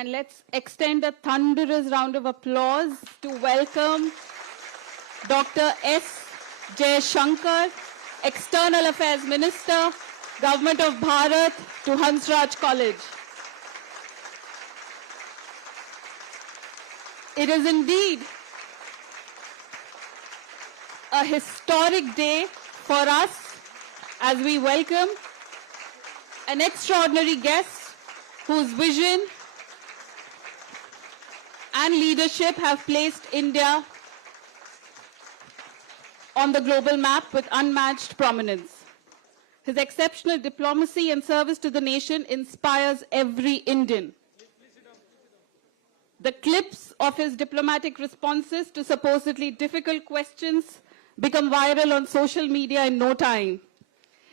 And let's extend a thunderous round of applause to welcome Dr. S. Jaishankar, External Affairs Minister, Government of Bharat, to Hansraj College. It is indeed a historic day for us as we welcome an extraordinary guest whose vision and leadership have placed India on the global map with unmatched prominence. His exceptional diplomacy and service to the nation inspires every Indian. The clips of his diplomatic responses to supposedly difficult questions become viral on social media in no time.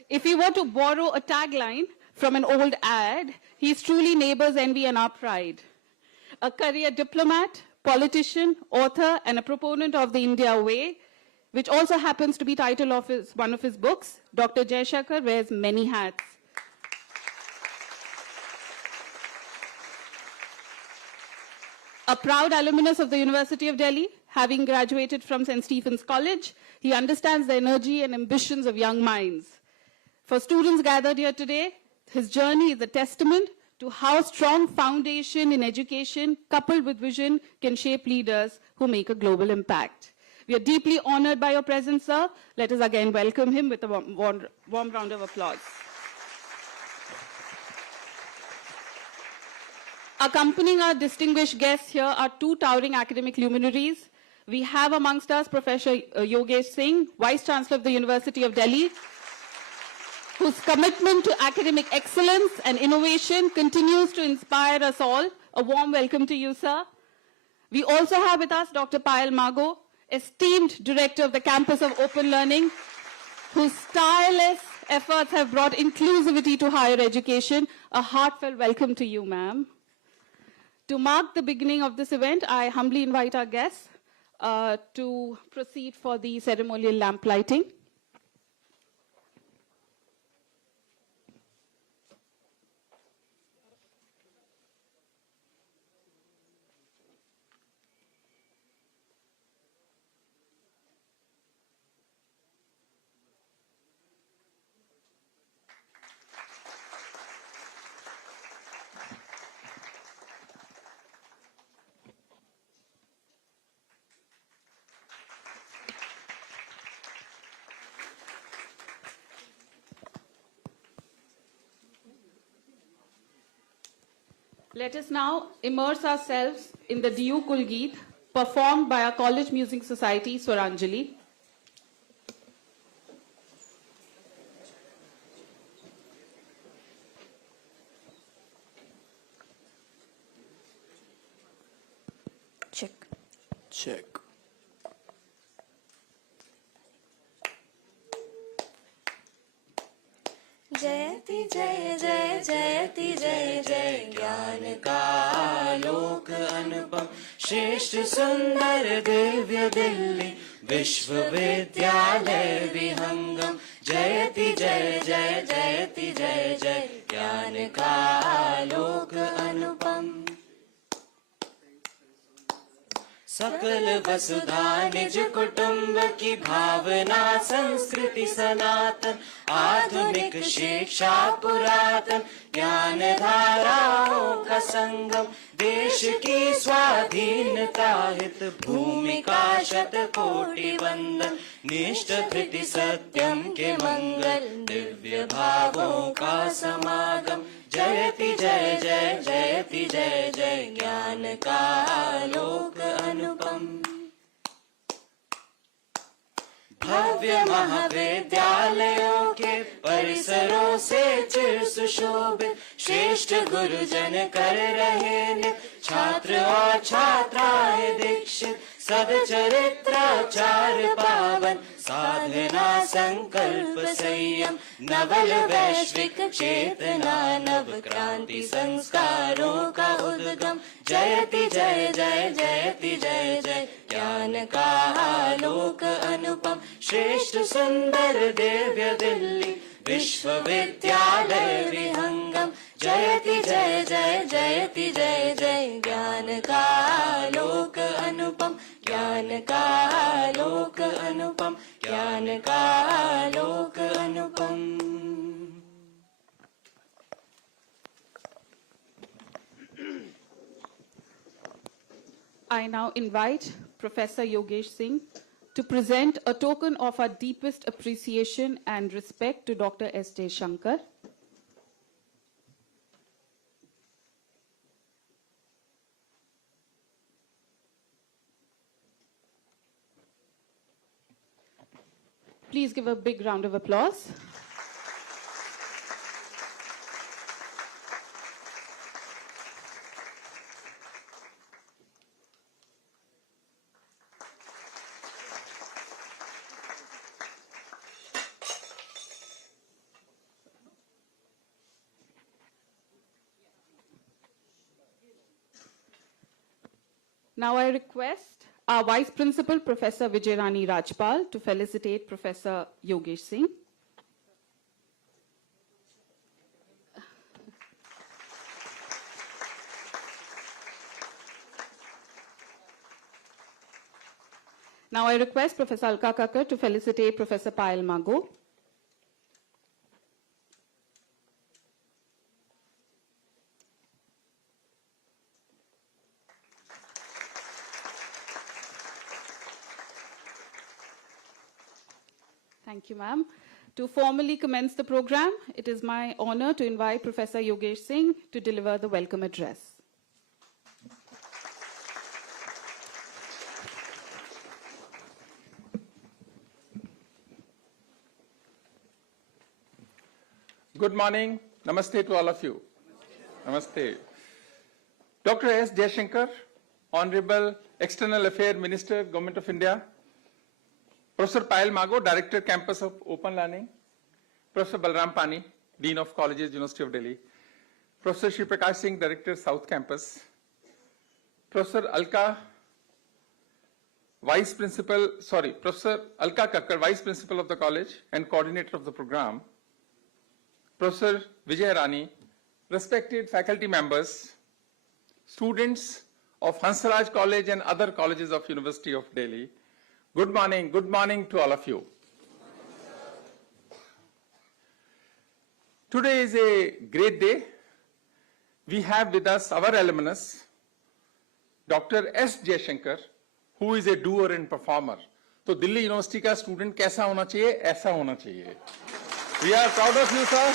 If we were to borrow a tagline from an old ad, he's truly neighbors' envy and our pride. A career diplomat, politician, author, and a proponent of the India way, which also happens to be title of one of his books, Dr. Jaishankar wears many hats. A proud alumnus of the University of Delhi, having graduated from St. Stephen's College, he understands the energy and ambitions of young minds. For students gathered here today, his journey is a testament to how strong foundation in education coupled with vision can shape leaders who make a global impact. We are deeply honored by your presence, sir. Let us again welcome him with a warm round of applause. Accompanying our distinguished guests here are two towering academic luminaries. We have amongst us Professor Yogesh Singh, Vice Chancellor of the University of Delhi, whose commitment to academic excellence and innovation continues to inspire us all. A warm welcome to you, sir. We also have with us Dr. Payal Mago, esteemed Director of the Campus of Open Learning, whose tireless efforts have brought inclusivity to higher education. A heartfelt welcome to you, ma'am. To mark the beginning of this event, I humbly invite our guests to proceed for the ceremonial lamp lighting. Let us now immerse ourselves in the Diyu Kulgeet performed by our College Music Society, Swaranjali. Check. Check. जयति जय जय जयति जय जय ज्ञान का आलोक अनुपम श्रेष्ठ सुंदर दिव्य दिल्ली विश्वविद्यालय विहंगम जयति जय जय जयति जय जय ज्ञान का आलोक अनुपम सकल वसुधा निज कुटुंब की भावना संस्कृति सनातन आधुनिक शिक्षा पुरातन ज्ञान धाराओं का संगम देश की स्वाधीनता हित भूमिका शतकोटि वंदन निष्ठ धृति सत्यम के मंगल दिव्य भावों का समागम जयति जय जय जयति जय जय ज्ञान का आलोक अनुपम भव्य महाविद्यालयों के परिसरों से चिर सुशोभित श्रेष्ठ गुरुजन कर रहे ने छात्र और छात्राएं दीक्षित सदचरित्राचार पावन साधना संकल्प संयम नवल वैश्विक चेतना नव क्रांति संस्कारों का उद्गम जयति जय जय जयति जय जय ज्ञान का आलोक अनुपम श्रेष्ठ सुंदर दिव्य दिल्ली विश्वविद्यालय विहंगम जयति जय जय जयति जय जय ज्ञान का आलोक अनुपम ज्ञान का आलोक अनुपम ज्ञान का आलोक अनुपम I now invite Professor Yogesh Singh to present a token of our deepest appreciation and respect to Dr. S. J. Shankar. Please give a big round of applause. Now I request our Vice Principal, Professor Vijayarani Rajpal, to felicitate Professor Yogesh Singh. Now I request Professor Alka Kakkar to felicitate Professor Payal Mago. Thank you, ma'am. To formally commence the program, it is my honor to invite Professor Yogesh Singh to deliver the welcome address. Good morning. Namaste to all of you. Namaste. Dr. S. Jaishankar, Honorable External Affairs Minister, Government of India, Professor Payal Mago, Director, Campus of Open Learning, Professor Balram Pani, Dean of Colleges, University of Delhi, Professor Shri Prakash Singh, Director, South Campus, Professor Alka Kakkar, Vice Principal of the College and Coordinator of the program, Professor Vijayarani, respected faculty members, students of Hansraj College and other colleges of University of Delhi, good morning to all of you. Today is a great day. We have with us our alumnus, Dr. S. Jaishankar, who is a doer and performer. तो Delhi university का student कैसा होना चाहिए? ऐसा होना चाहिए. We are proud of you, sir.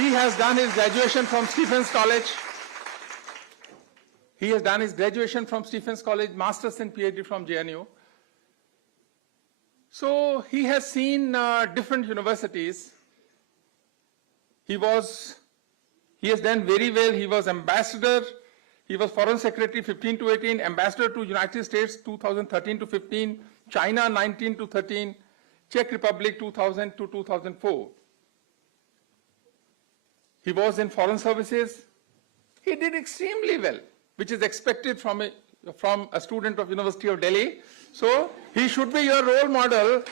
He has done his graduation from Stephens College. Masters and PhD from JNU. So he has seen different universities. He has done very well. He was ambassador. He was foreign secretary 15 to 18, ambassador to United States 2013 to 15, China 19 to 13, Czech Republic 2000 to 2004. He was in foreign services. He did extremely well, which is expected from a student of University of Delhi. So he should be your role model.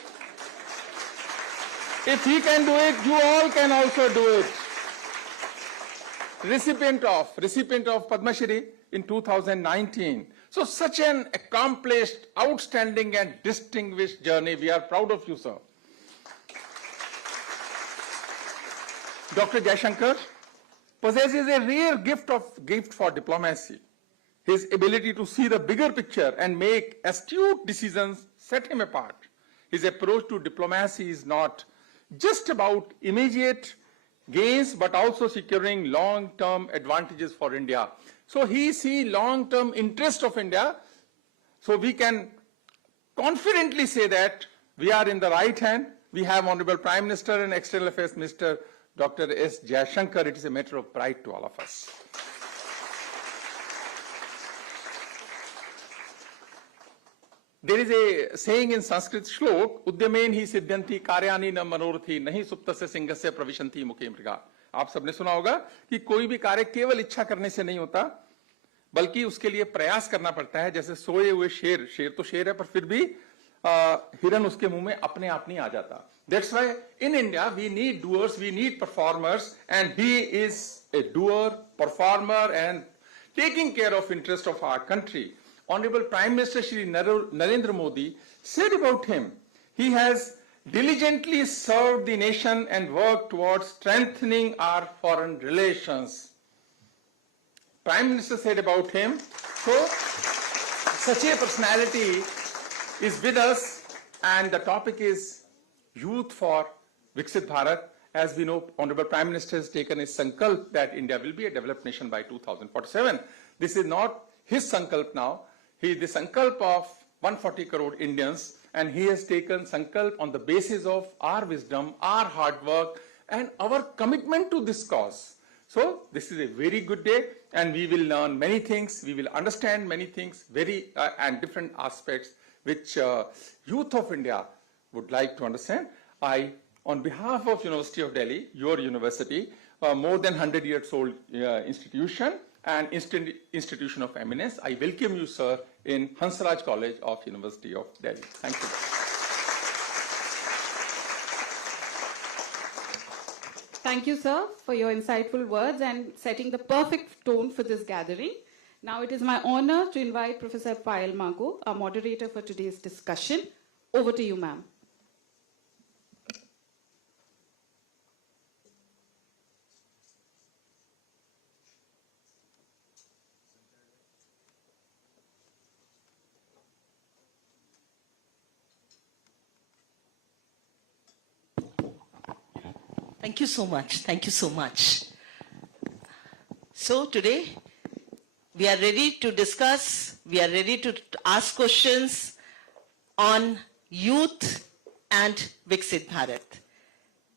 If he can do it, you all can also do it. Recipient of Padma Shri in 2019. So such an accomplished, outstanding and distinguished journey. We are proud of you, sir. Dr. Jaishankar possesses a rare gift for diplomacy. His ability to see the bigger picture and make astute decisions set him apart. His approach to diplomacy is not just about immediate gains, but also securing long-term advantages for India. So he sees long-term interest of India. So we can confidently say that we are in the right hand. We have Honorable Prime Minister and External Affairs Minister, Dr. S. Jaishankar. It is a matter of pride to all of us. There is a saying in Sanskrit shlok, Udyamen hi siddhanti karyani na manorothi nahi suptasya singhasya pravishanti mukhe mriga. आप सबने सुना होगा कि कोई भी कार्य केवल इच्छा करने से नहीं होता, बल्कि उसके लिए प्रयास करना पड़ता है. जैसे सोए हुए शेर तो शेर है, पर फिर भी हिरन उसके मुंह में अपने आप नहीं आ जाता. That's why in India we need doers, we need performers, and he is a doer, performer, and taking care of interest of our country. Honorable Prime Minister Shri Narendra Modi said about him, he has diligently served the nation and worked towards strengthening our foreign relations. Prime Minister said about him, so such a personality is with us, and the topic is Youth for Viksit Bharat. As we know, Honorable Prime Minister has taken a sankalp that India will be a developed nation by 2047. This is not his sankalp now. He is the sankalp of 140 crore Indians, and he has taken sankalp on the basis of our wisdom, our hard work, and our commitment to this cause. So this is a very good day, and we will learn many things. We will understand many things, and different aspects which youth of India would like to understand. I, on behalf of University of Delhi, your university, more than 100 years old institution and institution of eminence, I welcome you, sir, in Hansraj College of University of Delhi. Thank you. Thank you, sir, for your insightful words and setting the perfect tone for this gathering. Now it is my honor to invite Professor Payal Mago, our moderator for today's discussion. Over to you, ma'am. Thank you so much. Thank you so much. So today, we are ready to discuss, we are ready to ask questions on youth and Viksit Bharat.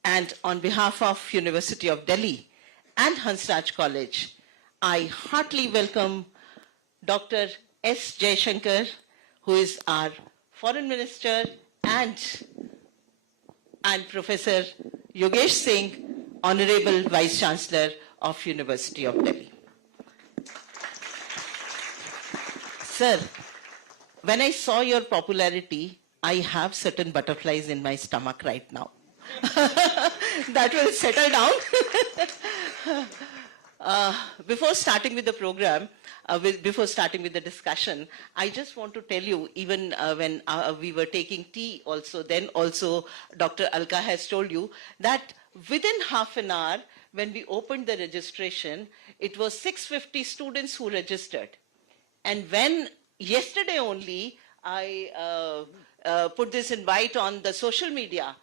And on behalf of University of Delhi and Hansraj College, I heartily welcome Dr. S. Jaishankar, who is our Foreign Minister, and Professor Yogesh Singh, Honorable Vice Chancellor of University of Delhi. Sir, when I saw your popularity, I have certain butterflies in my stomach right now. That will settle down. Before starting with the program, before starting with the discussion, I just want to tell you, even when we were taking tea also, then also Dr. Alka has told you that within half an hour, when we opened the registration, it was 650 students who registered. And when yesterday only I put this invite on the social media,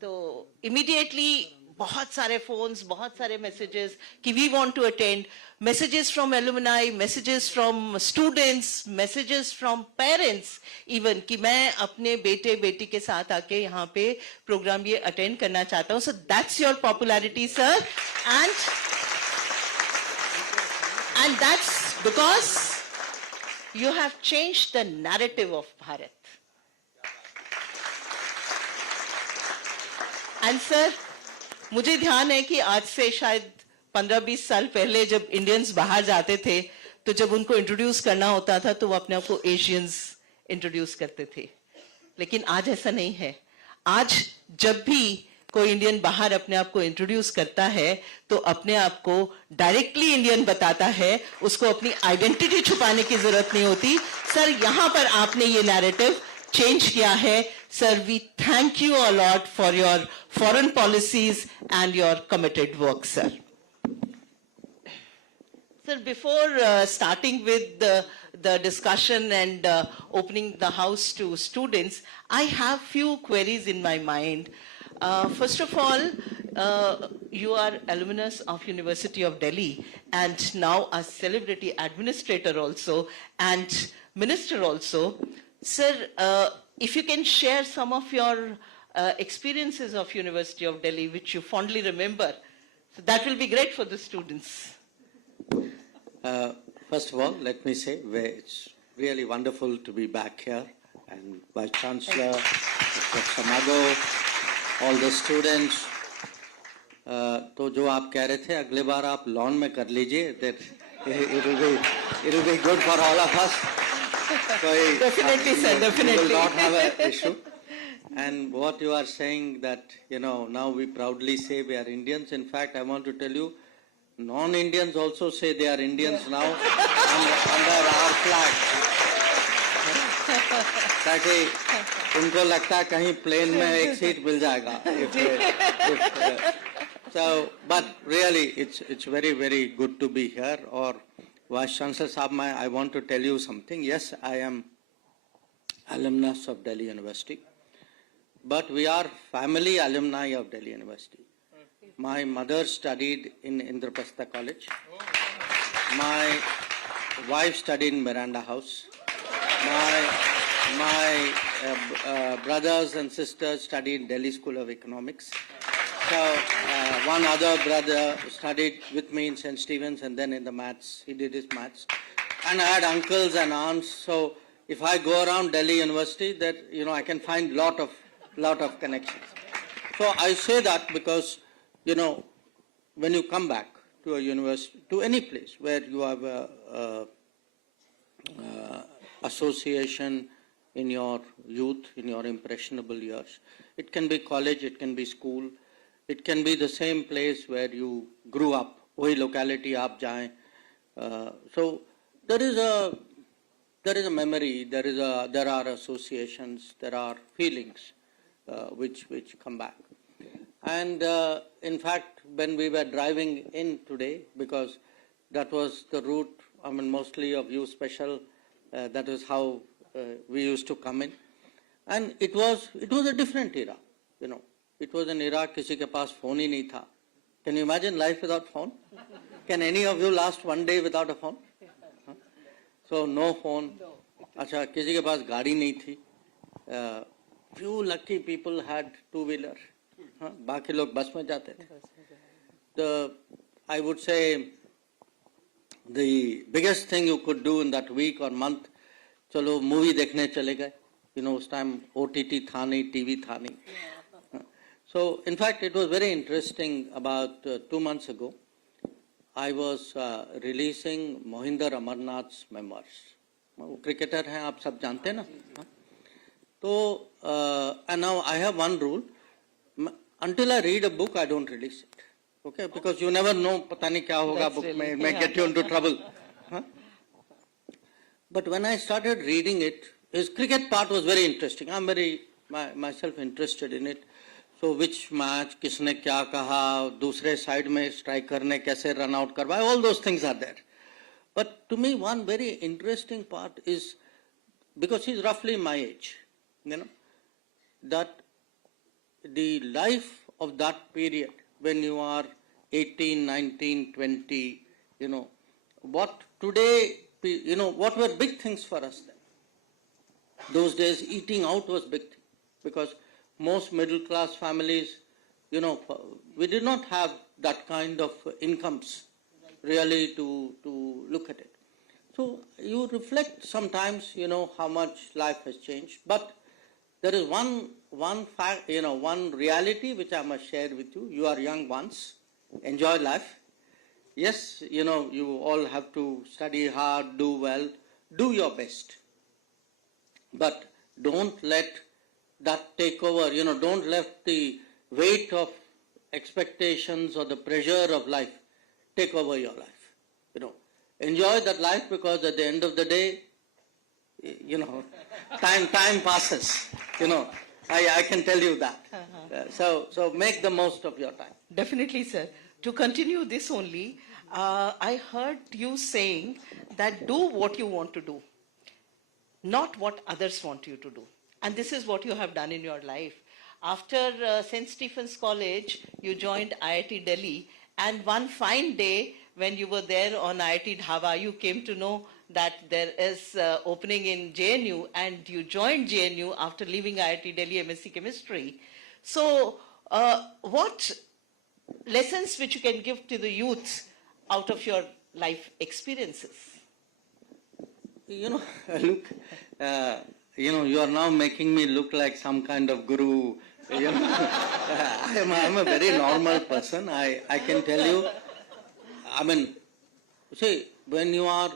so immediately बहुत सारे phones, बहुत सारे messages कि we want to attend, messages from alumni, messages from students, messages from parents even कि मैं अपने बेटे बेटी के साथ आके यहाँ पे program ये attend करना चाहता हूँ. So that's your popularity, sir, and that's because you have changed the narrative of Bharat. And sir, मुझे ध्यान है कि आज से शायद 15-20 साल पहले जब इंडियंस बाहर जाते थे तो जब उनको इंट्रोड्यूस करना होता था तो वो अपने आप को एशियंस इंट्रोड्यूस करते थे, लेकिन आज ऐसा नहीं है. आज जब भी कोई इंडियन बाहर अपने आप को इंट्रोड्यूस करता है तो अपने आप को डायरेक्टली इंडियन बताता है, उसको अपनी आइडेंटिटी छुपाने की जरूरत नहीं होती. सर, यहाँ पर आपने ये नैरेटिव चेंज किया है. Sir, we thank you a lot for your foreign policies and your committed work, sir. Sir, before starting with the discussion and opening the house to students, I have few queries in my mind. First of all, you are alumnus of University of Delhi and now a celebrity administrator also and minister also. Sir, if you can share some of your experiences of University of Delhi, which you fondly remember, so that will be great for the students. First of all, let me say it's really wonderful to be back here, and Vice Chancellor, Professor Mago, all the students. तो जो आप कह रहे थे अगले बार आप lawn में कर लीजिए, that it will be good for all of us. Definitely, sir, You definitely. will not have an issue. And what you are saying that, now we proudly say we are Indians. In fact, I want to tell you, non-Indians also say they are Indians now under our flag. ताकि उनको लगता है कहीं plane में एक seat मिल जाएगा. So, but really, it's very, very good to be here. Or Vice Chancellor Saab, I want to tell you something. Yes, I am alumnus of Delhi University, but we are family alumni of Delhi University. My mother studied in Indraprastha College. My wife studied in Miranda House. My brothers and sisters studied in Delhi School of Economics. So one other brother studied with me in St. Stephen's and then in the maths. He did his maths. And I had uncles and aunts. So if I go around Delhi University, that I can find lot of connections. So I say that because when you come back to a university, to any place where you have a association in your youth, in your impressionable years, it can be college, it can be school, it can be the same place where you grew up, wahi locality aap jaएं. So there is a memory, there are associations, there are feelings which come back. And in fact, when we were driving in today, because that was the route, mostly of U Special, that is how we used to come in. And it was a different era, It was an era, किसी के पास phone ही नहीं था. Can you imagine life without phone? Can any of you last one day without a phone? So no phone. अच्छा, किसी के पास गाड़ी नहीं थी. Few lucky people had two-wheeler. बाकी लोग बस में जाते थे. I would say the biggest thing you could do in that week or month, चलो movie देखने चले गए. उस time OTT था नहीं, TV था नहीं. So in fact, it was very interesting. About 2 months ago, I was releasing Mohinder Amarnath's memoirs. वो cricketer हैं, आप सब जानते हैं ना. So and now I have one rule. Until I read a book, I don't release it. Okay, because you never know, पता नहीं क्या होगा book में, may get you into trouble. But when I started reading it, his cricket part was very interesting. I'm very myself interested in it. So which match, किसने क्या कहा, दूसरे side में striker ने कैसे run out करवाया, all those things are there. But to me, one very interesting part is, because he's roughly my age, that the life of that period, when you are 18, 19, 20, what today, what were big things for us then? Those days, eating out was big thing, because most middle class families, we did not have that kind of incomes really to look at it. So you reflect sometimes, how much life has changed. But there is one fact, one reality which I must share with you. You are young once, enjoy life. Yes, you all have to study hard, do well, do your best. But don't let that take over, don't let the weight of expectations or the pressure of life take over your life. Enjoy that life, because at the end of the day, time passes. I can tell you that. So make the most of your time. Definitely, sir. To continue this only, I heard you saying that do what you want to do, not what others want you to do. And this is what you have done in your life. After St. Stephen's College, you joined IIT Delhi, and one fine day when you were there on IIT Dhaba, you came to know that there is opening in JNU, and you joined JNU after leaving IIT Delhi MSc Chemistry. So what lessons which you can give to the youth out of your life experiences? Look, you are now making me look like some kind of guru. I'm a very normal person. I can tell you, see, when you are,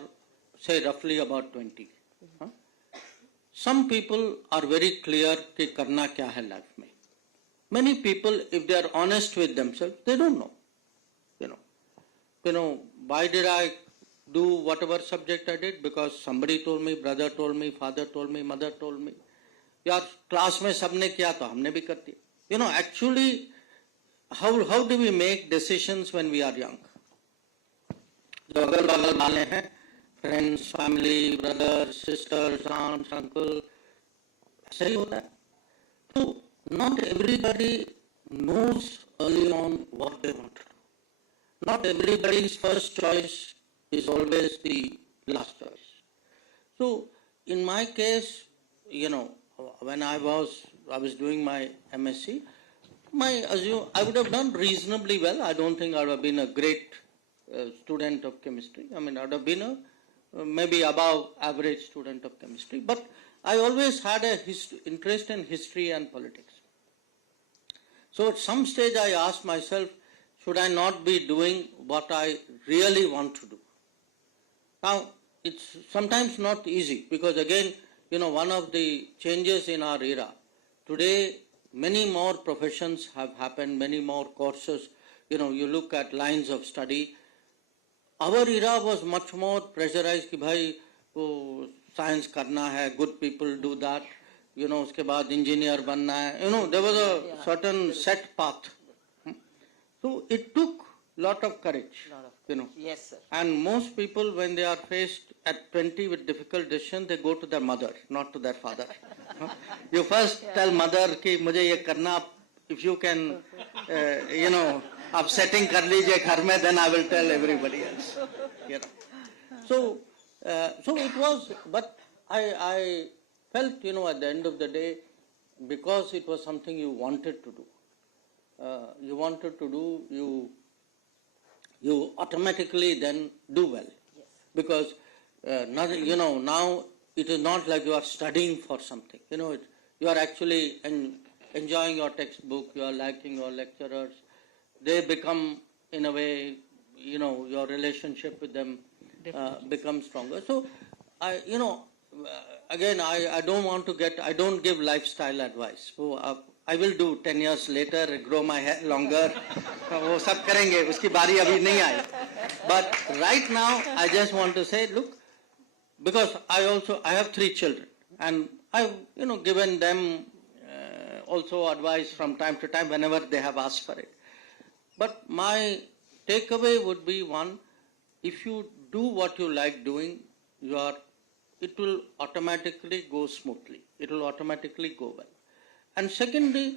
say, roughly about 20, some people are very clear कि करना क्या है life में. Many people, if they are honest with themselves, they don't know. Why did I do whatever subject I did? Because somebody told me, brother told me, father told me, mother told me. यार class में सबने किया तो हमने भी कर दिया. Actually, how do we make decisions when we are young? जो अगल बगल वाले हैं, friends, family, brothers, sisters, aunts, uncle, ऐसा ही होता है. So not everybody knows early on what they want to do. Not everybody's first choice is always the last choice. So in my case, when I was doing my MSc, I would have done reasonably well. I don't think I would have been a great student of chemistry. I would have been a maybe above average student of chemistry. But I always had a interest in history and politics. So at some stage I asked myself, should I not be doing what I really want to do? Now, it's sometimes not easy because again, one of the changes in our era, today many more professions have happened, many more courses, you look at lines of study. Our era was much more pressurized कि भाई वो science करना है, good people do that, उसके बाद engineer बनना है, there was a certain set path. So it took lot of courage, Yes, sir. And most people when they are faced at 20 with difficult decisions, they go to their mother, not to their father. You first tell mother कि मुझे ये करना, if you can, आप setting कर लीजिए घर में, then I will tell everybody else. So it was, but I felt, at the end of the day, because it was something you wanted to do, you automatically then do well. Yes. Because, now it is not like you are studying for something. You are actually enjoying your textbook, you are liking your lecturers. They become, in a way, your relationship with them becomes stronger. So, again, I don't give lifestyle advice. So, I will do 10 years later, grow my hair longer. वो सब करेंगे, उसकी बारी अभी नहीं आई. But right now, I just want to say, look, because I have 3 children, and I've given them also advice from time to time whenever they have asked for it. But my takeaway would be, one, if you do what you like doing, it will automatically go smoothly. It will automatically go well. And secondly,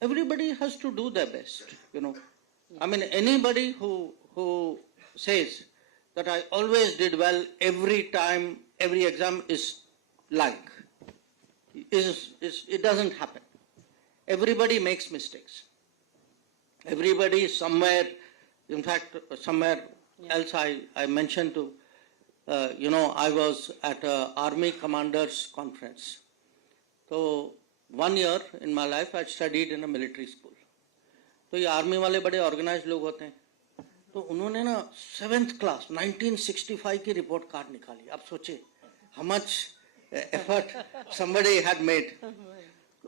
everybody has to do their best. Anybody who says that I always did well every time, every exam is lying. It doesn't happen. Everybody makes mistakes. Everybody somewhere, in fact, somewhere else I mentioned to, I was at an army commanders conference. So 1 year in my life I studied in a military school. तो ये army वाले बड़े organise लोग होते हैं. तो उन्होंने ना 7th क्लास 1965 की रिपोर्ट कार्ड निकाली. आप सोचिए how much effort somebody had made.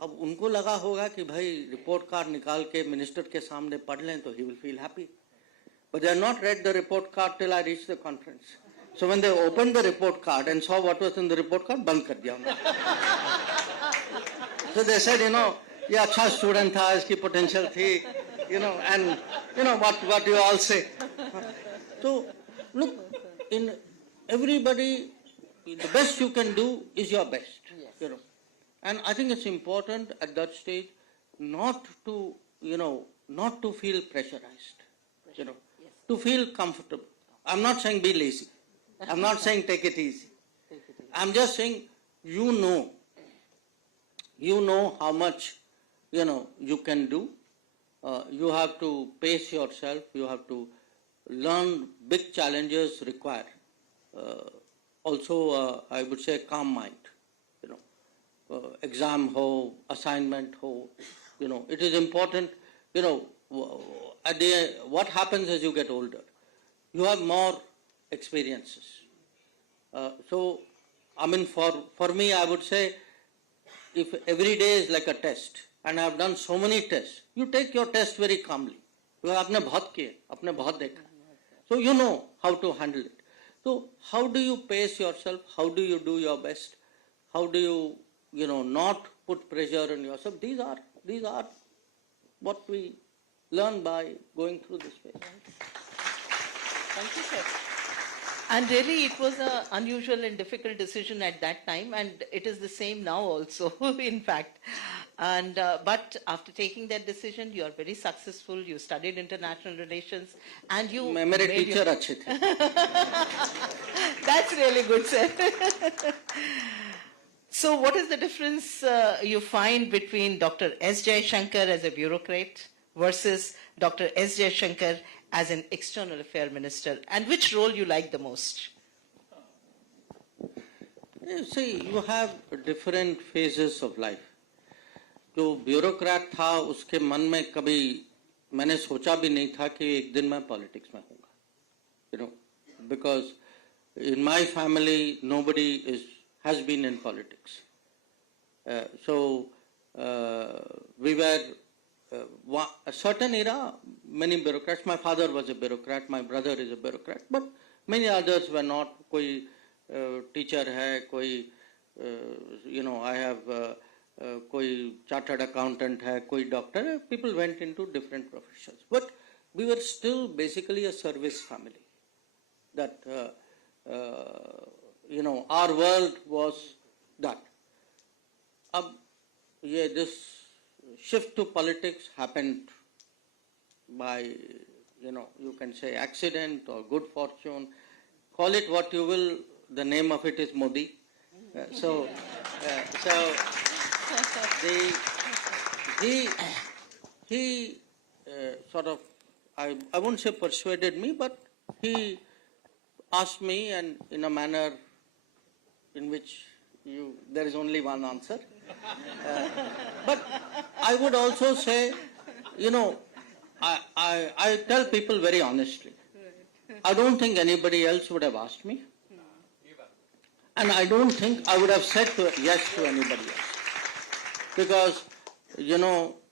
अब उनको लगा होगा कि भाई रिपोर्ट कार्ड निकाल के मिनिस्टर के सामने पढ़ लें तो he will feel happy. But they had not read the report card till I reached the conference. So when they opened the report card and saw what was in the report card, बंद कर दिया उन्होंने. So they said, ये अच्छा student था, इसकी potential थी, and what you all say. So look, in everybody, the best you can do is your best. Yes. And I think it's important at that stage not to feel pressurized. To feel comfortable. I'm not saying be lazy. I'm not saying take it easy. I'm just saying you know how much you can do. You have to pace yourself. You have to learn. Big challenges require also I would say calm mind. Exam ho, assignment ho. It is important. What happens as you get older? You have more experiences. So I mean, for me, I would say, if every day is like a test, and I have done so many tests, you take your test very calmly. आपने बहुत किए, आपने बहुत देखा. So you know how to handle it. So how do you pace yourself? How do you do your best? How do you not put pressure on yourself? These are what we learn by going through this phase. Thank you, sir. And really, it was an unusual and difficult decision at that time, and it is the same now also, in fact. And but after taking that decision, you are very successful. You studied international relations, and you. मेरे teacher अच्छे थे. That's really good, sir. So, what is the difference you find between Dr. S. Jaishankar as a bureaucrat versus Dr. S. Jaishankar as an external affairs minister, and which role you like the most? You see, you have different phases of life. जो bureaucrat था उसके मन में कभी मैंने सोचा भी नहीं था कि एक दिन मैं पॉलिटिक्स में होऊंगा, because in my family nobody has been in politics. So we were a certain era, many bureaucrats. My father was a bureaucrat, my brother is a bureaucrat, but many others were not. कोई teacher है, कोई I have कोई chartered accountant है, कोई doctor है. People went into different professions, but we were still basically a service family. That our world was that. This shift to politics happened by, you can say accident or good fortune. Call it what you will. The name of it is Modi. He sort of, I won't say persuaded me, but he asked me, and in a manner in which there is only one answer. But I would also say, I tell people very honestly, I don't think anybody else would have asked me. And I don't think I would have said yes to anybody else. Because, leaving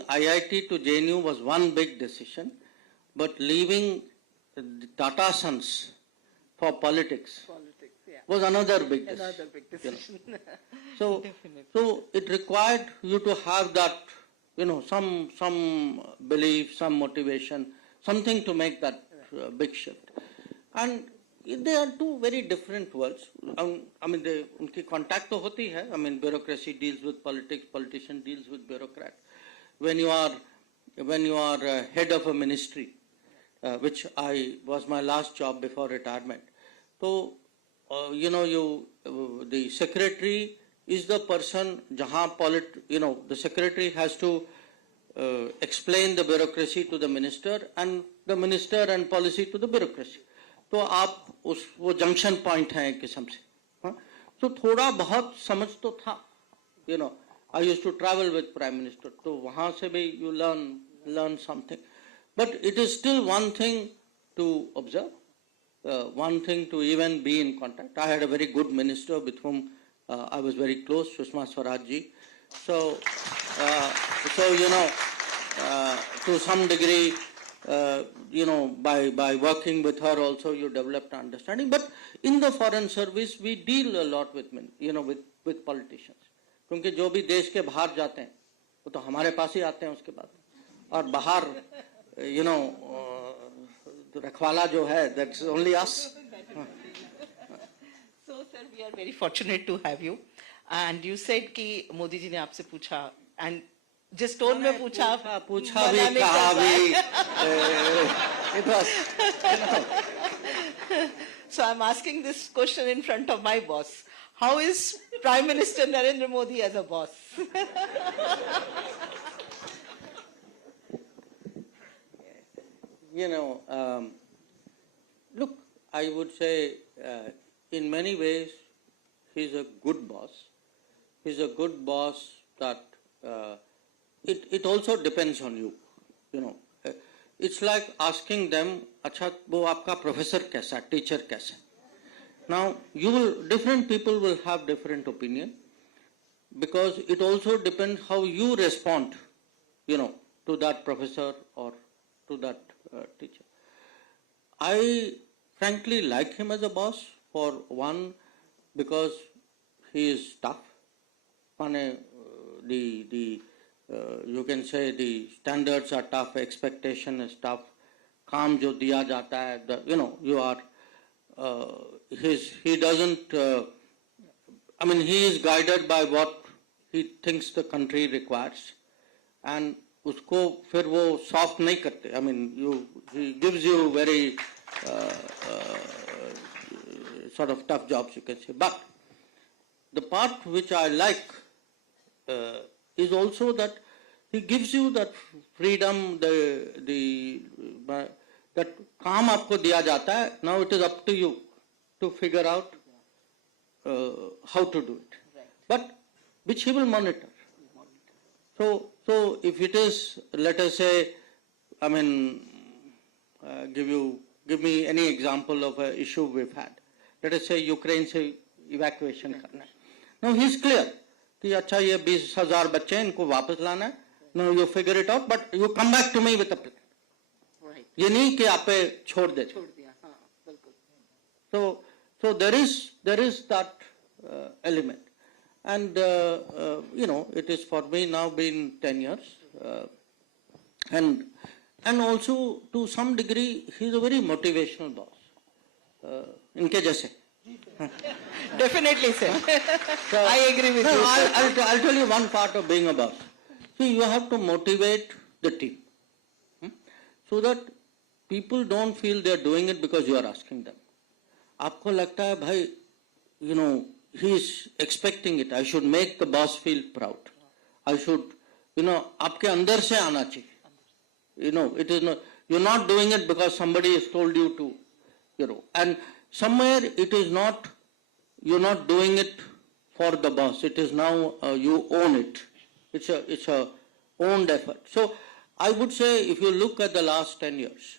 IIT to JNU was one big decision, but leaving Tata Sons for politics was another big decision. So it required you to have that, some belief, some motivation, something to make that big shift. And they are two very different worlds. उनकी contact तो होती है. Bureaucracy deals with politics, politician deals with bureaucrat. When you are head of a ministry, which was my last job before retirement. So, the secretary is the person the secretary has to explain the bureaucracy to the minister, and the minister and policy to the bureaucracy. तो आप वो junction point हैं एक किस्म से. तो थोड़ा बहुत समझ तो था. I used to travel with Prime Minister, तो वहाँ से भी you learn something. But it is still one thing to observe, one thing to even be in contact. I had a very good minister with whom I was very close, Sushma Swaraj ji. So to some degree, by working with her also you developed understanding. But in the foreign service we deal a lot with with politicians. क्योंकि जो भी देश के बाहर जाते हैं वो तो हमारे पास ही आते हैं उसके बाद. और बाहर रखवाला जो है, that's only us. So sir, we are very fortunate to have you. And you said कि मोदी जी ने आपसे पूछा, and जिस टोन में पूछा भी कहा भी. It was, So I'm asking this question in front of my boss. How is Prime Minister Narendra Modi as a boss? Look, I would say in many ways he's a good boss. He's a good boss that it also depends on you. It's like asking them, अच्छा वो आपका professor कैसा, teacher कैसा. Now, different people will have different opinion, because it also depends how you respond, to that professor or to that teacher. I frankly like him as a boss, for one, because he is tough. You can say the standards are tough, expectation is tough. काम जो दिया जाता है, you are, he doesn't, he is guided by what he thinks the country requires, and उसको फिर वो soft नहीं करते. He gives you very sort of tough jobs, you can say. But the part which I like is also that he gives you that freedom, that काम आपको दिया जाता है. Now it is up to you to figure out how to do it. But which he will monitor. So if it is, let us say, give me any example of an issue we've had. Let us say Ukraine से evacuation करना है. Now he is clear कि अच्छा ये 20,000 बच्चे हैं, इनको वापस लाना है. Now you figure it out, but you come back to me with a plan. Right. ये नहीं कि आप पे छोड़ देते. So there is that element, and it is for me now been 10 years, and also to some degree he is a very motivational boss. इनके जैसे. Definitely, sir. I agree with you. I'll tell you one part of being a boss. See, you have to motivate the team, so that people don't feel they are doing it because you are asking them. आपको लगता है भाई, he is expecting it. I should make the boss feel proud. I should, आपके अंदर से आना चाहिए. It is not, you're not doing it because somebody has told you to, and somewhere it is not, you're not doing it for the boss. It is now, you own it. It's a owned effort. So I would say, if you look at the last 10 years,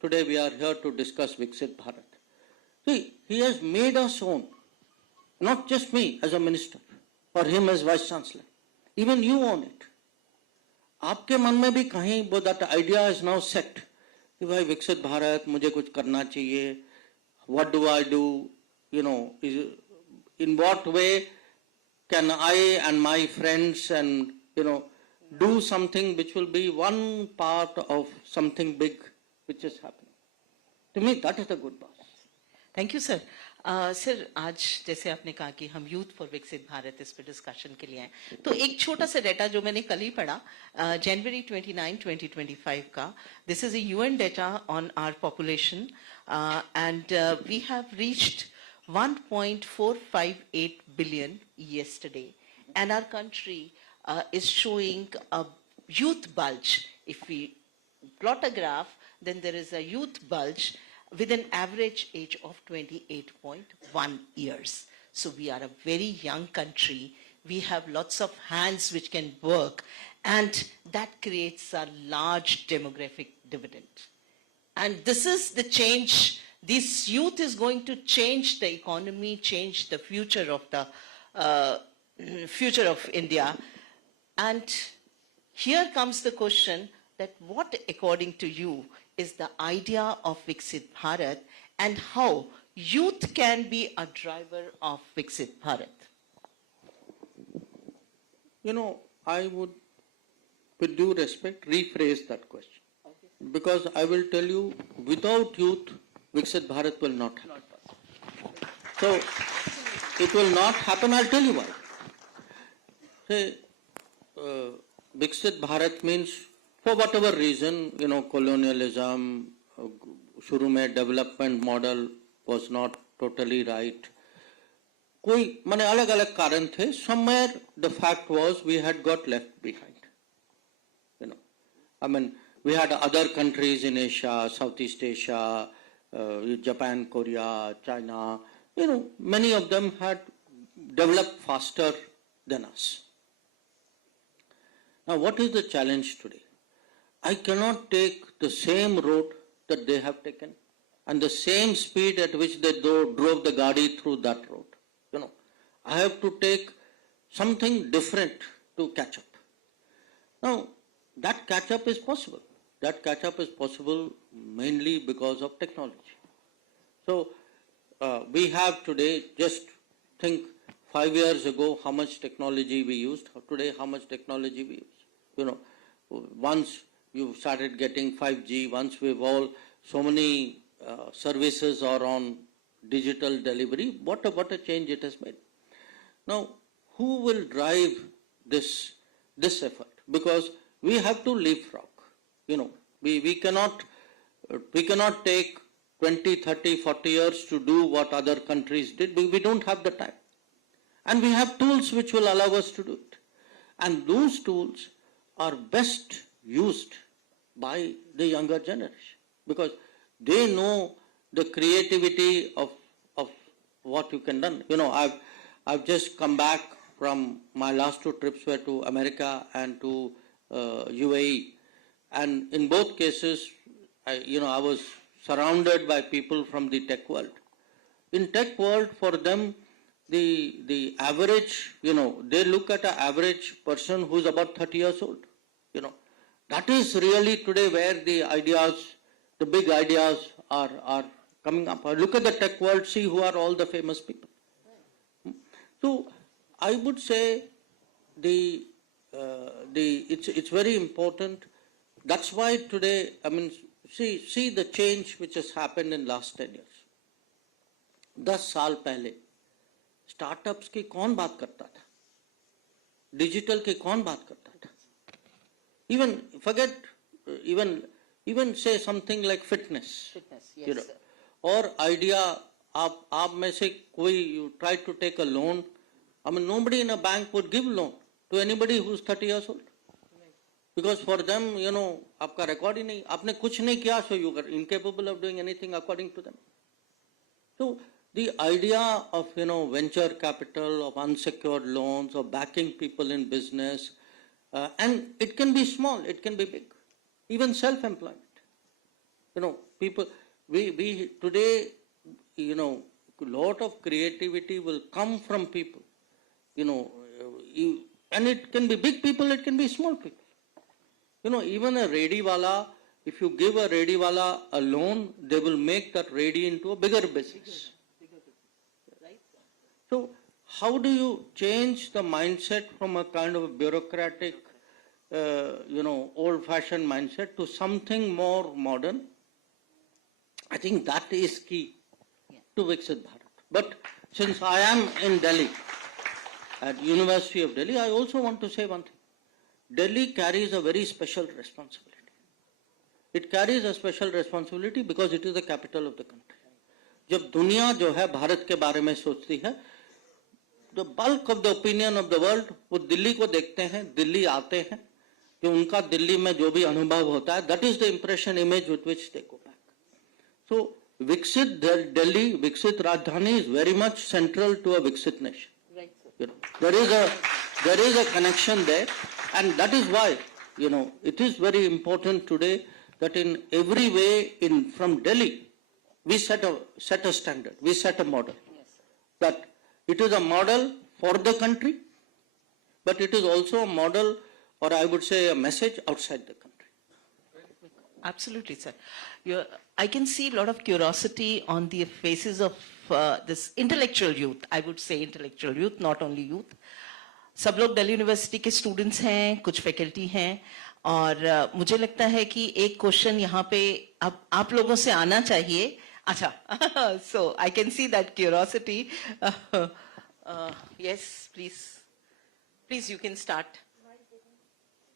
today we are here to discuss Viksit Bharat. See, he has made us own, not just me as a minister, or him as vice chancellor. Even you own it. आपके मन में भी कहीं वो that idea is now set कि भाई विकसित भारत, मुझे कुछ करना चाहिए. What do I do? In what way can I and my friends and do something which will be one part of something big which is happening. To me, that is a good boss. Thank you sir. Sir, आज जैसे आपने कहा कि हम youth for विकसित भारत इस पे discussion के लिए आए, तो एक छोटा सा डेटा जो मैंने कल ही पढ़ा, जनवरी 29, 2025 का, this is a UN data on our population, and we have reached 1.458 billion yesterday, and our country is showing a youth bulge. If we plot a graph, then there is a youth bulge with an average age of 28.1 years. So we are a very young country. We have lots of hands which can work, and that creates a large demographic dividend. And this is the change. This youth is going to change the economy, change the future of India. And here comes the question that what, according to you, is the idea of Viksit Bharat, and how youth can be a driver of Viksit Bharat? I would, with due respect, rephrase that question. Okay. Because I will tell you, without youth, Viksit Bharat will not happen. So, it will not happen. I'll tell you why. Say, Viksit Bharat means, for whatever reason, colonialism, शुरू में development model was not totally right. कोई माने अलग अलग कारण थे. Somewhere the fact was we had got left behind. We had other countries in Asia, Southeast Asia, Japan, Korea, China. Many of them had developed faster than us. Now, what is the challenge today? I cannot take the same road that they have taken. and the same speed at which they drove the Gadi through that road. I have to take something different to catch up. Now, that catch up is possible. That catch up is possible mainly because of technology. So, we have today, just think 5 years ago how much technology we used, today how much technology we use. Once you started getting 5G, once we've all, so many services are on digital delivery, what a change it has made. Now, who will drive this effort? Because we have to leapfrog. We cannot take 20, 30, 40 years to do what other countries did. We don't have the time. And we have tools which will allow us to do it. And those tools are best used by the younger generation because they know the creativity of what you can do. I've just come back from my last 2 trips were to America and to UAE. And in both cases, I was surrounded by people from the tech world. In tech world, for them, the average, they look at an average person who's about 30 years old. That is really today where the ideas, the big ideas are coming up. Look at the tech world, see who are all the famous people. So I would say it's very important. That's why today, see the change which has happened in last 10 years. 10 साल पहले startups की कौन बात करता था? Digital की कौन बात करता था? Even say something like fitness. Yes, sir. Or idea, आप में से कोई, you try to take a loan. Nobody in a bank would give loan to anybody who's 30 years old. Because for them, आपका record ही नहीं, आपने कुछ नहीं किया, so you are incapable of doing anything according to them. So the idea of venture capital, of unsecured loans, of backing people in business, and it can be small, it can be big, even self-employment. People, we today, a lot of creativity will come from people. And it can be big people, it can be small people. Even a ready wala, if you give a ready wala a loan, they will make that ready into a bigger business. So how do you change the mindset from a kind of a bureaucratic, old-fashioned mindset to something more modern? I think that is key to Viksit Bharat. But since I am in Delhi, at University of Delhi, I also want to say one thing. Delhi carries a very special responsibility. It carries a special responsibility because it is the capital of the country. जब दुनिया जो है भारत के बारे में सोचती है, the bulk of the opinion of the world वो दिल्ली को देखते हैं, दिल्ली आते हैं, जो उनका दिल्ली में जो भी अनुभव होता है, that is the impression image with which they go back. So Viksit Delhi, Viksit Rajdhani is very much central to a Viksit nation. Right, sir. There is a connection there, and that is why it is very important today that in every way from Delhi we set a standard, we set a model. Yes. That it is a model for the country, but it is also a model, or I would say a message outside the country. Absolutely, sir. I can see a lot of curiosity on the faces of this intellectual youth. I would say intellectual youth, not only youth. सब लोग Delhi university के students हैं, कुछ faculty हैं, और मुझे लगता है कि एक क्वेश्चन यहाँ पे आप लोगों से आना चाहिए. अच्छा, so I can see that curiosity. Yes, please you can start.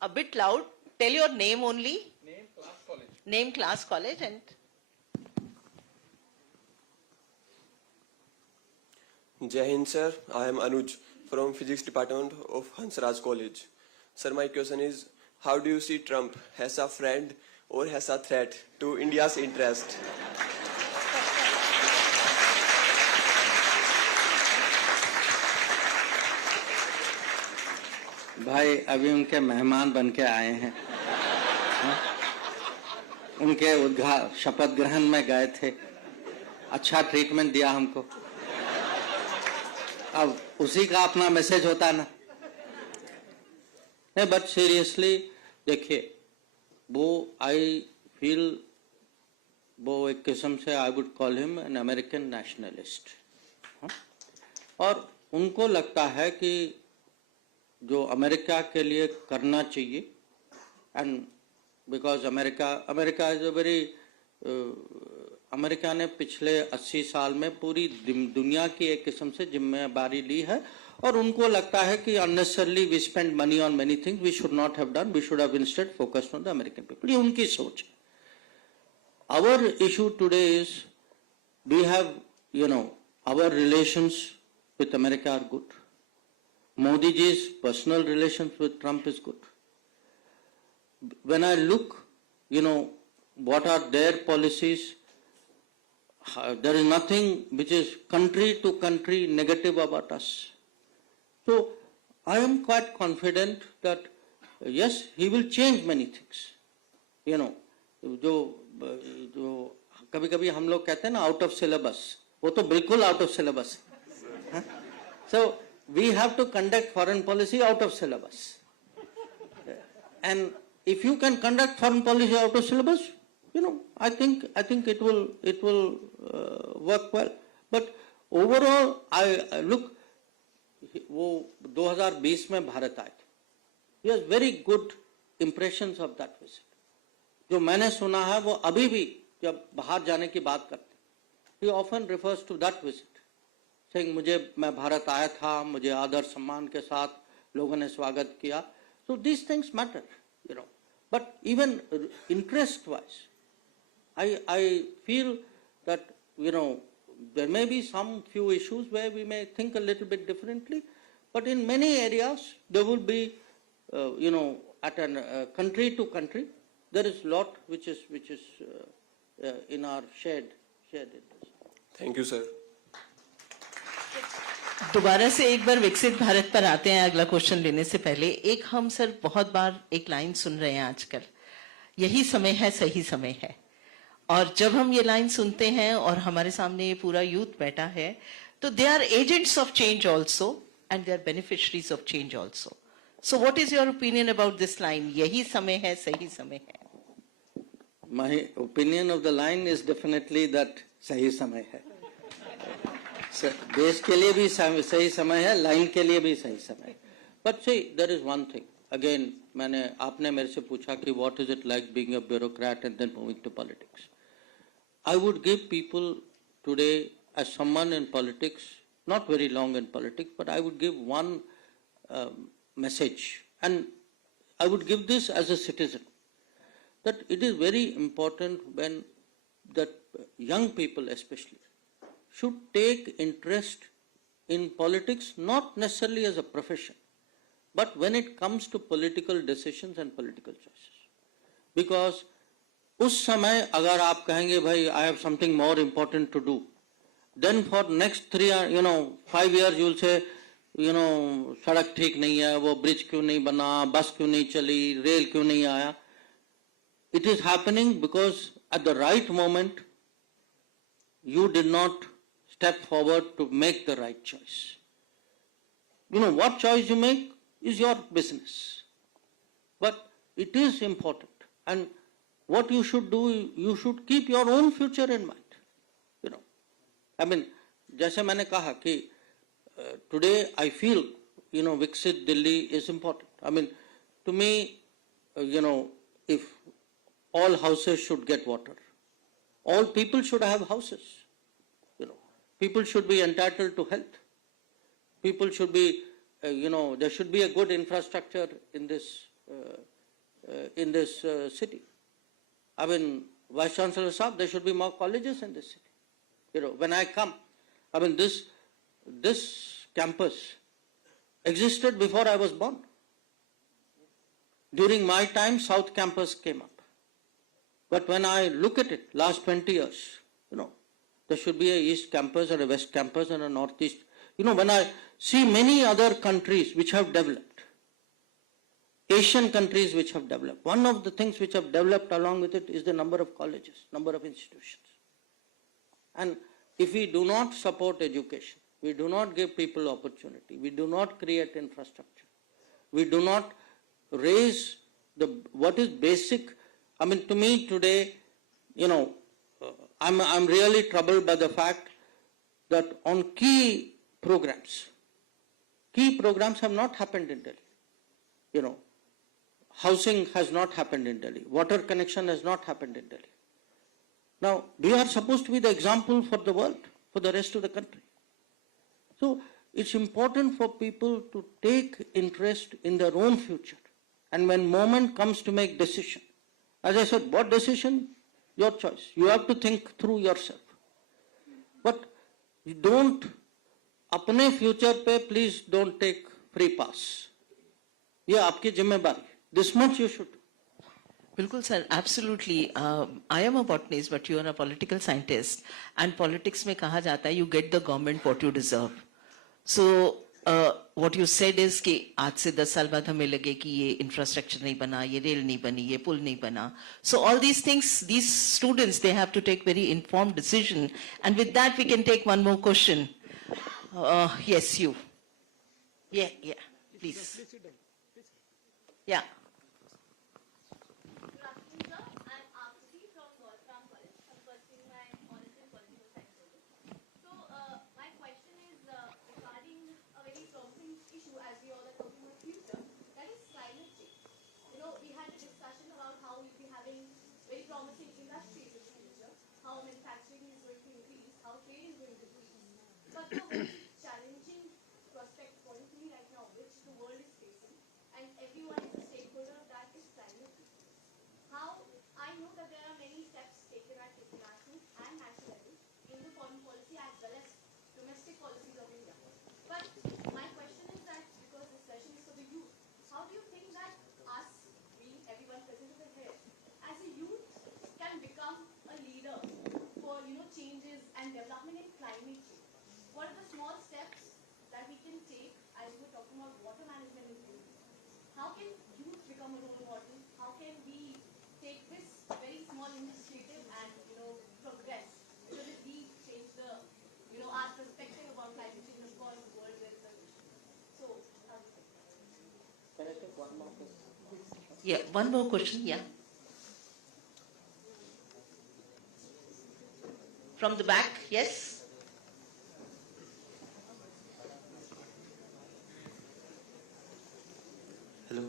A bit loud. Tell your name only. Name, class, college, and. Jai Hind, sir. I am Anuj from Physics Department of Hansraj College. Sir, my question is, how do you see Trump as a friend or as a threat to India's interest? भाई अभी उनके मेहमान बन के आए हैं. उनके शपथ ग्रहण में गए थे. अच्छा ट्रीटमेंट दिया हमको, अब उसी का अपना मैसेज होता ना। नहीं, बट सीरियसली देखिए, वो आई फील वो एक किस्म से I would call him an American nationalist, और उनको लगता है कि जो अमेरिका के लिए करना चाहिए, and because America is a very, America ने पिछले 80 साल में पूरी दुनिया की एक किस्म से जिम्मेदारी ली है, और उनको लगता है कि unnecessarily we spend money on many things we should not have done, we should have instead focused on the American people. ये उनकी सोच है। Our issue today is we have, our relations with America are good. Modi ji's personal relations with Trump is good. When I look, what are their policies, there is nothing which is country to country negative about us. So I am quite confident that yes, he will change many things. जो कभी कभी हम लोग कहते हैं ना out of syllabus, वो तो बिल्कुल आउट ऑफ सिलेबस है। So we have to conduct foreign policy out of syllabus, and if you can conduct foreign policy out of syllabus, I think it will work well. But overall I look, वो 2020 में भारत आए थे, he has very good impressions of that visit. जो मैंने सुना है वो अभी भी जब बाहर जाने की बात करते हैं, he often refers to that visit, saying मैं भारत आया था, मुझे आदर सम्मान के साथ लोगों ने स्वागत किया। So these things matter, but even interest wise, I feel that there may be some few issues where we may think a little bit differently, but in many areas there will be at a country to country there is lot which is in our shared interest. Thank you, sir. दोबारा से एक बार विकसित भारत पर आते हैं अगला question लेने से पहले। एक हम सर बहुत बार एक लाइन सुन रहे हैं आजकल, यही समय है, सही समय है। और जब हम ये लाइन सुनते हैं और हमारे सामने ये पूरा यूथ बैठा है, तो they are agents of change also and they are beneficiaries of change also. So what is your opinion about this line, यही समय है, सही समय है? My opinion of the line is definitely that सही समय है। देश के लिए भी सही समय है, लाइन के लिए भी सही समय है। But see, there is one thing. Again, आपने मेरे से पूछा कि what is it like being a bureaucrat and then moving to politics. I would give people today, as someone in politics, not very long in politics, but I would give one message, and I would give this as a citizen, that it is very important when that young people especially should take interest in politics, not necessarily as a profession, but when it comes to political decisions and political choices. Because उस समय अगर आप कहेंगे भाई I have something more important to do, then for next 5 years you will say, सड़क ठीक नहीं है, वो ब्रिज क्यों नहीं बना, बस क्यों नहीं चली, रेल क्यों नहीं आया. It is happening because at the right moment you did not step forward to make the right choice. What choice you make is your business, but it is important, and what you should do, you should keep your own future in mind. जैसे मैंने कहा कि today I feel Viksit Delhi is important. To me, if all houses should get water, all people should have houses. People should be entitled to health. People should be, there should be a good infrastructure in this city. Vice Chancellor Saab, there should be more colleges in this city. When I come, this campus existed before I was born. During my time, South Campus came up. But when I look at it, last 20 years, there should be a East Campus and a West Campus and a Northeast. When I see many other countries which have developed, Asian countries which have developed, one of the things which have developed along with it is the number of colleges, number of institutions. And if we do not support education, we do not give people opportunity, we do not create infrastructure, we do not raise what is basic. I mean, to me today, I'm really troubled by the fact that on key programs have not happened in Delhi. Housing has not happened in Delhi. Water connection has not happened in Delhi. Now, we are supposed to be the example for the world, for the rest of the country. So, it's important for people to take interest in their own future. And when moment comes to make decision, as I said, what decision? Your choice. You have to think through yourself. But you don't, अपने future पे please don't take free pass. ये आपकी जिम्मेदारी. This much you should do. Bilkul sir, absolutely. I am a botanist, but you are a political scientist. And politics में कहा जाता है, you get the government what you deserve. So what you said is कि आज से 10 साल बाद हमें लगे कि ये infrastructure नहीं बना, ये रेल नहीं बनी, ये पुल नहीं बना. So all these things, these students, they have to take very informed decision. And with that, we can take one more question. Yes, you. Yeah, please. Yeah. But the very challenging prospect point to me right now, which the world is facing, and everyone is a stakeholder of that, is climate change. How I know that there are many steps taken at international and national level in the foreign policy as well as domestic policies of India. But my question is that, because this session is for the youth, how do you think that us, we, everyone present over here, as a youth, can become a leader for changes and development in climate change? What are the small steps that we can take as we're talking about water management in youth? How can youth become a role model? How can we take this very small initiative and progress? Because if we change the our perspective about climate change, of course, the world will solution. So, how do you think? Can I take one more question? Yeah, one more question, yeah. From the back, yes? Hello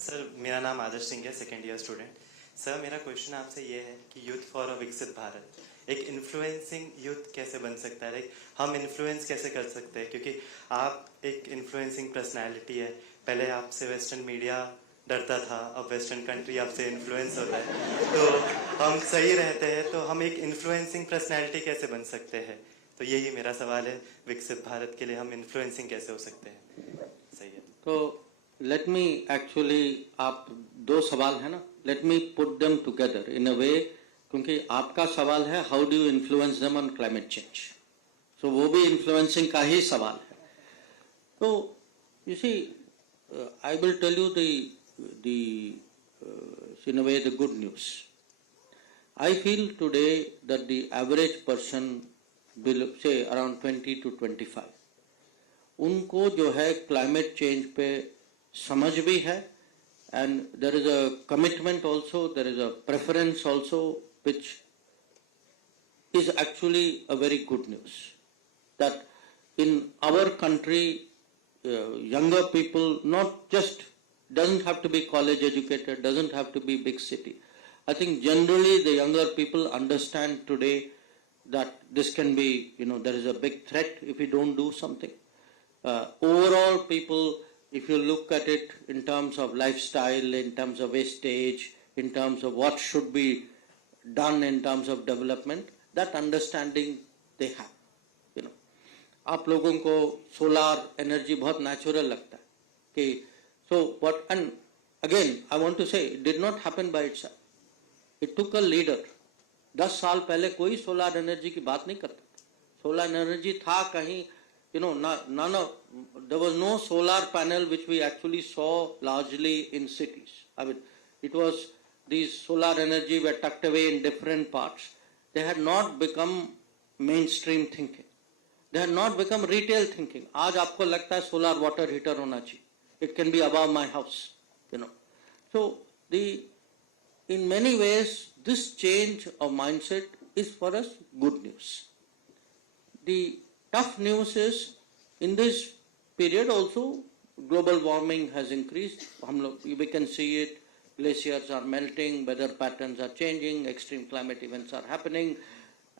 sir, मेरा नाम आदर्श सिंह है, second year student. Sir, मेरा question आपसे ये है कि youth for a विकसित भारत, एक इन्फ्लुएंसिंग यूथ कैसे बन सकता है? लाइक हम इन्फ्लुएंस कैसे कर सकते हैं? क्योंकि आप एक इन्फ्लुएंसिंग पर्सनालिटी है. पहले आपसे वेस्टर्न मीडिया डरता था, अब वेस्टर्न कंट्री आपसे इन्फ्लुएंस होता है. तो हम सही रहते हैं, तो हम एक इन्फ्लुएंसिंग पर्सनालिटी कैसे बन सकते हैं? तो यही मेरा सवाल है, विकसित भारत के लिए हम इन्फ्लुएंसिंग कैसे हो सकते हैं? सही है. तो let me actually, आप दो सवाल है ना, let me put them together in a way, क्योंकि आपका सवाल है how do you influence them on climate change, so वो भी influencing का ही सवाल है. तो you see, I will tell you the in a way the good news. I feel today that the average person will say around 20 to 25, उनको जो है climate change पे समझ भी है, and there is a commitment also, there is a preference also, which is actually a very good news. That in our country, younger people, not just, doesn't have to be college educated, doesn't have to be big city. I think generally the younger people understand today that this can be, there is a big threat if we don't do something. Overall people, if you look at it in terms of lifestyle, in terms of wastage, in terms of what should be done in terms of development, that understanding they have. आप लोगों को solar energy बहुत natural लगता है कि so what, and again I want to say it did not happen by itself. It took a leader. 10 साल पहले कोई solar energy की बात नहीं करता था. Solar energy था कहीं, none of, there was no solar panel which we actually saw largely in cities. I mean, it was, these solar energy were tucked away in different parts. They had not become mainstream thinking. They have not become retail thinking. आज आपको लगता है solar water heater होना चाहिए. It can be above my house, you know. So in many ways, this change of mindset is for us good news. The tough news is, in this period also, global warming has increased. We can see it. Glaciers are melting, weather patterns are changing, extreme climate events are happening,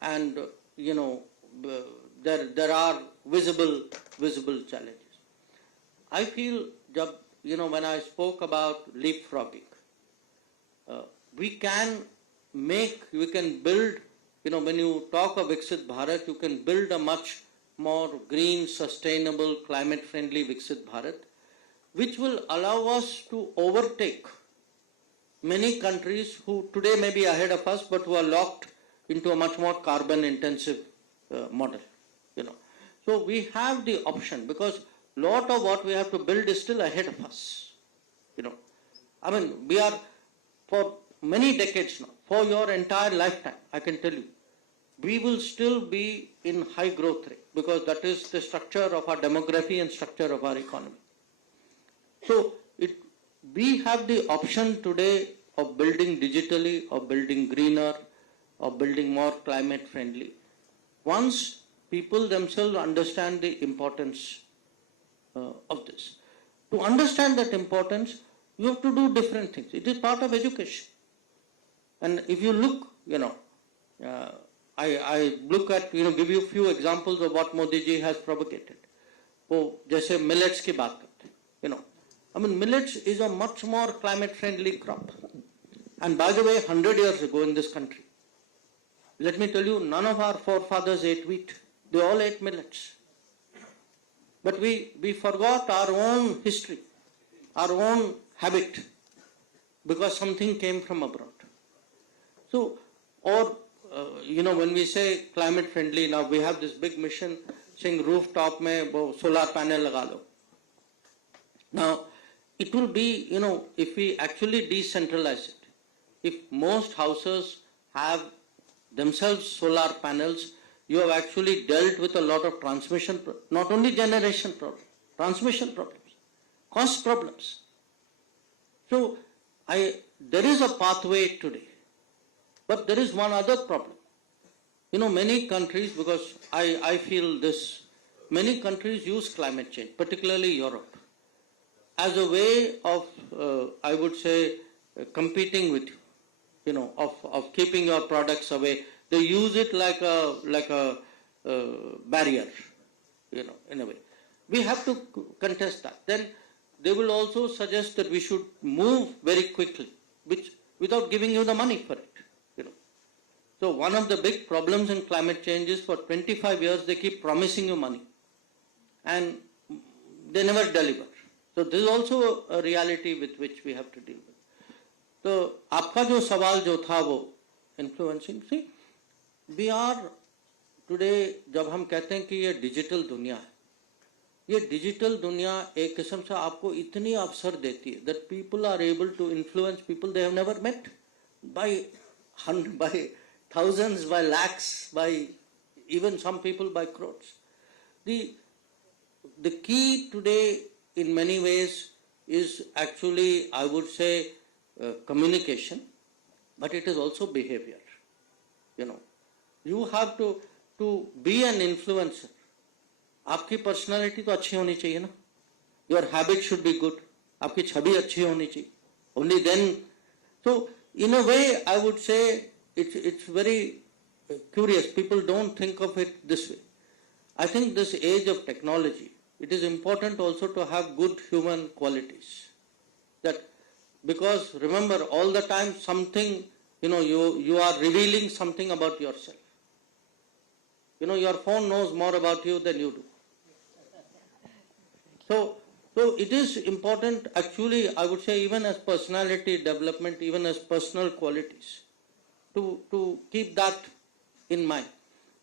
and there are visible challenges. I feel, when I spoke about leapfrogging, we can build, when you talk of Viksit Bharat, you can build a much more green, sustainable, climate-friendly Viksit Bharat, which will allow us to overtake many countries who today may be ahead of us, but who are locked into a much more carbon-intensive model. So we have the option, because a lot of what we have to build is still ahead of us. We are, for many decades now, for your entire lifetime, I can tell you, we will still be in high growth rate, because that is the structure of our demography and structure of our economy. So we have the option today of building digitally, of building greener, of building more climate friendly. Once people themselves understand the importance of this. To understand that importance, you have to do different things. It is part of education. And if you look, I look at, give you a few examples of what Modi ji has propagated. वो जैसे millets की बात करते हैं, millets is a much more climate friendly crop. And by the way, 100 years ago in this country, let me tell you, none of our forefathers ate wheat. They all ate millets. But we forgot our own history, our own habit, because something came from abroad. So, when we say climate friendly, now we have this big mission saying rooftop mein solar panel laga lo. Now, it will be, if we actually decentralize it, if most houses have themselves solar panels, you have actually dealt with a lot of transmission, not only generation problems, transmission problems, cost problems. So, there is a pathway today. But there is one other problem. Many countries, because I feel this, many countries use climate change, particularly Europe, as a way of, I would say, competing with you, of keeping your products away. They use it like a barrier, in a way. We have to contest that. Then they will also suggest that we should move very quickly, without giving you the money for it. So one of the big problems in climate change is, for 25 years they keep promising you money and they never deliver. So this is also a reality with which we have to deal with. So आपका जो सवाल जो था वो influencing, see, we are today, जब हम कहते हैं कि ये डिजिटल दुनिया है, ये डिजिटल दुनिया एक किस्म से आपको इतनी अवसर देती है that people are able to influence people they have never met by thousands, by lakhs, by even some people by crores. The key today in many ways is actually, I would say, communication, but it is also behavior. You have to be an influencer. आपकी personality तो अच्छी होनी चाहिए ना. Your habit should be good. आपकी छवि अच्छी होनी चाहिए. Only then. So in a way, I would say it's very curious. People don't think of it this way. I think this age of technology, it is important also to have good human qualities. That, because remember, all the time something, you are revealing something about yourself. Your phone knows more about you than you do. So it is important, actually, I would say, even as personality development, even as personal qualities, to keep that in mind.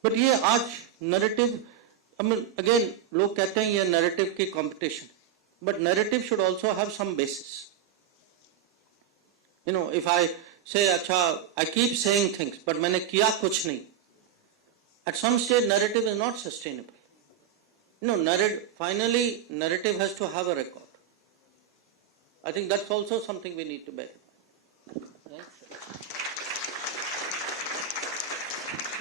But ये आज narrative, again, लोग कहते हैं ये narrative की competition. But narrative should also have some basis. If I say, अच्छा, I keep saying things, but मैंने किया कुछ नहीं, At some stage, narrative is not sustainable. Finally, narrative has to have a record. I think that's also something we need to bear in mind.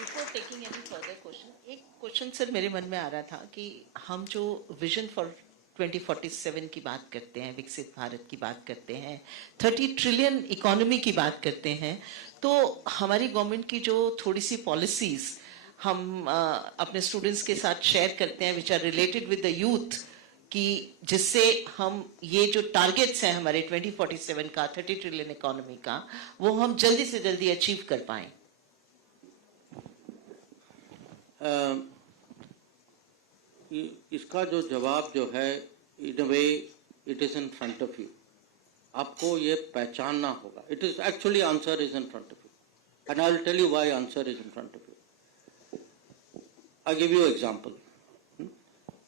Before taking any further question, एक question sir मेरे मन में आ रहा था कि हम जो vision for 2047 की बात करते हैं, विकसित भारत की बात करते हैं, 30 ट्रिलियन इकोनॉमी की बात करते हैं, तो हमारी गवर्नमेंट की जो थोड़ी सी पॉलिसीज हम अपने स्टूडेंट्स के साथ शेयर करते हैं which are related with the youth, कि जिससे हम ये जो टारगेट्स हैं हमारे 2047 का 30 ट्रिलियन इकोनॉमी का, वो हम जल्दी से जल्दी अचीव कर पाएं. इसका जो जवाब जो है, in a way it is in front of you. आपको ये पहचानना होगा. It is actually answer is in front of you, and I will tell you why answer is in front of you. I give you example.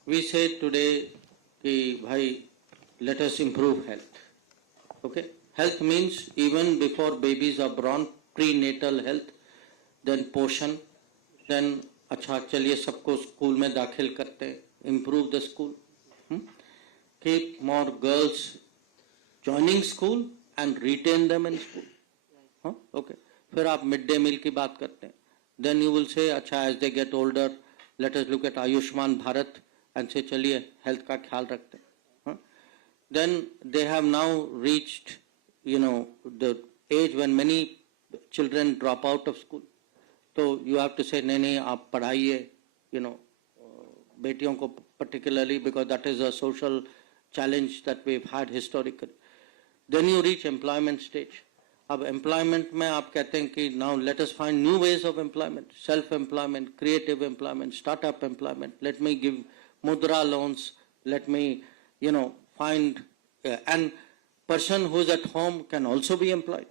We say today कि भाई let us improve health. Okay, health means even before babies are born, prenatal health, then पोषण, then अच्छा चलिए सबको school में दाखिल करते हैं, improve the school, keep more girls joining school and retain them in school. Okay, फिर आप मिड डे मील की बात करते हैं. Then you will say अच्छा as they get older, let us look at Ayushman Bharat and say चलिए health का ख्याल रखते हैं. Then they have now reached, the age when many children drop out of school. So you have to say, नहीं आप पढ़ाइए, बेटियों को particularly, because that is a social challenge that we've had historically. Then you reach employment stage. अब employment में आप कहते हैं कि now let us find new ways of employment, self-employment, creative employment, startup employment. Let me give mudra loans. Let me, find, and person who is at home can also be employed.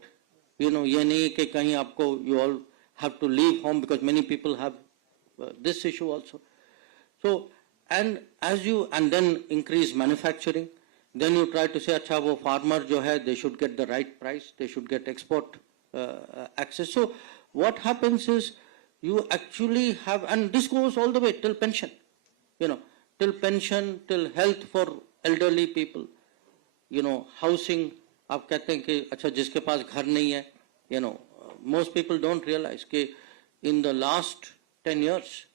ये नहीं कि कहीं आपको, you all have to leave home, because many people have this issue also. So, and then increase manufacturing. Then you try to say, अच्छा वो farmer जो है, they should get the right price, they should get export access. So what happens is you actually have, and this goes all the way till pension, till pension, till health for elderly people, housing. आप कहते हैं कि अच्छा जिसके पास घर नहीं है, most people don't realize कि in the last 10 years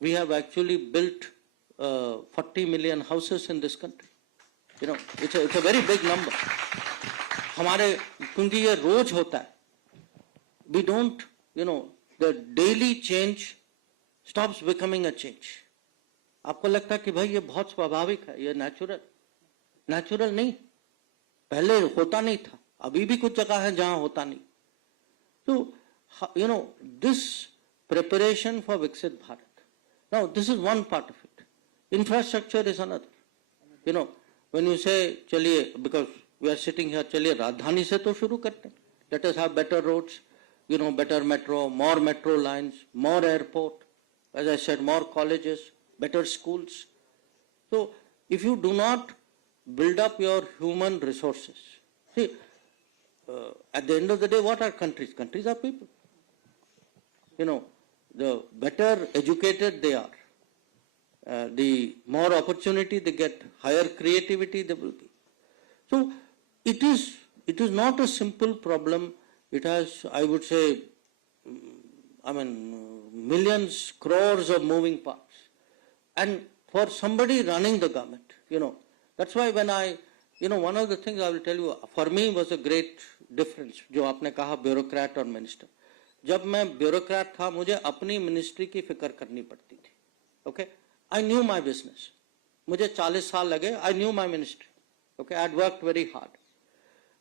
we have actually built 40 million houses in this country. It's a very big number. हमारे, क्योंकि ये रोज होता है, we don't, the daily change stops becoming a change. आपको लगता है कि भाई ये बहुत स्वाभाविक है, ये नेचुरल नहीं, पहले होता नहीं था, अभी भी कुछ जगह है जहां होता नहीं. So, this preparation for Viksit Bharat. Now, this is one part of it. Infrastructure is another. When you say, चलिए, because we are sitting here, चलिए राजधानी से तो शुरू करते हैं. Let us have better roads, better metro, more metro lines, more airport, as I said, more colleges, better schools. So, if you do not build up your human resources, see, at the end of the day, what are countries? Countries are people. The better educated they are, the more opportunity they get, higher creativity they will be. So it is not a simple problem. It has, I would say, millions, crores of moving parts. And for somebody running the government, that's why when one of the things I will tell you, for me was a great difference, जो आपने कहा bureaucrat और minister. जब मैं bureaucrat था, मुझे अपनी ministry की फिक्र करनी पड़ती थी. Okay? I knew my business. मुझे 40 साल लगे, I knew my ministry. Okay? I had worked very hard.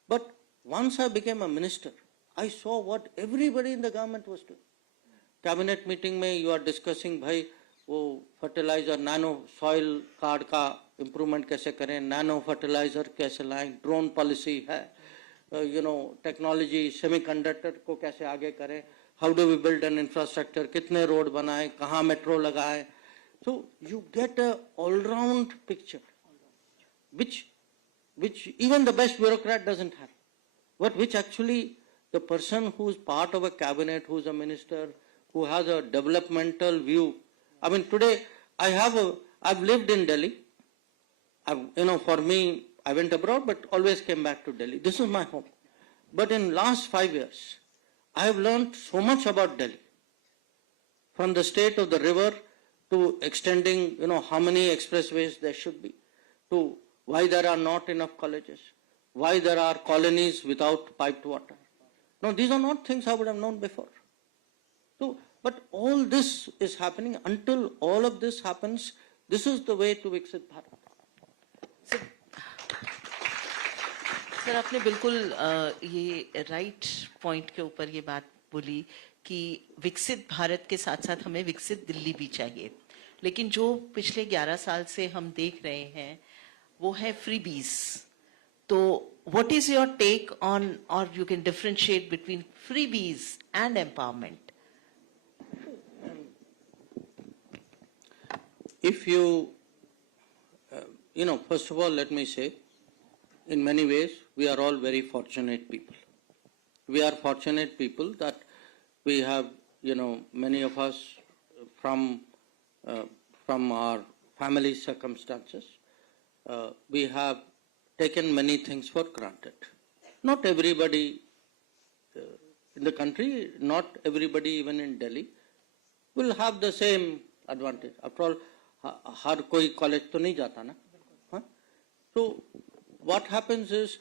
But once I became a minister, I saw what everybody in the government was doing. Cabinet meeting में you are discussing, भाई वो fertilizer, nano soil card का improvement कैसे करें, nano fertilizer कैसे लाएं, drone policy है, technology, semiconductor को कैसे आगे करें, how do we build an infrastructure, कितने road बनाएं, कहाँ metro लगाएं. So you get a all-round picture, which even the best bureaucrat doesn't have, but which actually the person who is part of a cabinet, who is a minister, who has a developmental view. I mean, today I've lived in Delhi. For me, I went abroad, but always came back to Delhi. This is my home. But in last 5 years, I have learned so much about Delhi. From the state of the river to extending, how many expressways there should be, to why there are not enough colleges, why there are colonies without piped water. No, these are not things I would have known before. So, but all this is happening. Until all of this happens, this is the way to Viksit Bharat. Sir आपने बिल्कुल ये right point के ऊपर ये बात बोली कि विकसित भारत के साथ साथ हमें विकसित दिल्ली भी चाहिए, लेकिन जो पिछले 11 साल से हम देख रहे हैं वो है फ्रीबीज. तो what is your take on, और you can differentiate between freebies and empowerment? If you, first of all, let me say, in many ways, we are all very fortunate people. We are fortunate people that we have, many of us from our family circumstances, we have taken many things for granted. Not everybody in the country, not everybody even in Delhi, will have the same advantage. After all, हर कोई college तो नहीं जाता ना. So what happens is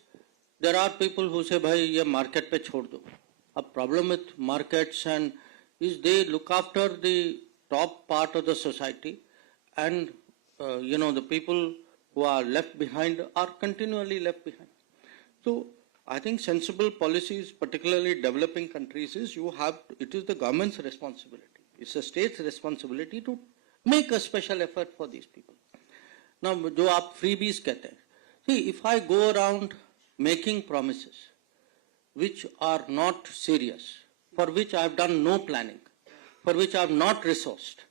there are people who say भाई ये market पे छोड़ दो. A problem with markets and is they look after the top part of the society, and the people who are left behind are continually left behind. So I think sensible policies, particularly developing countries, is it is the government's responsibility. It's the state's responsibility to make a special effort for these people. Now, जो आप freebies कहते हैं, see, if I go around making promises which are not serious, for which I have done no planning, for which I have not resourced,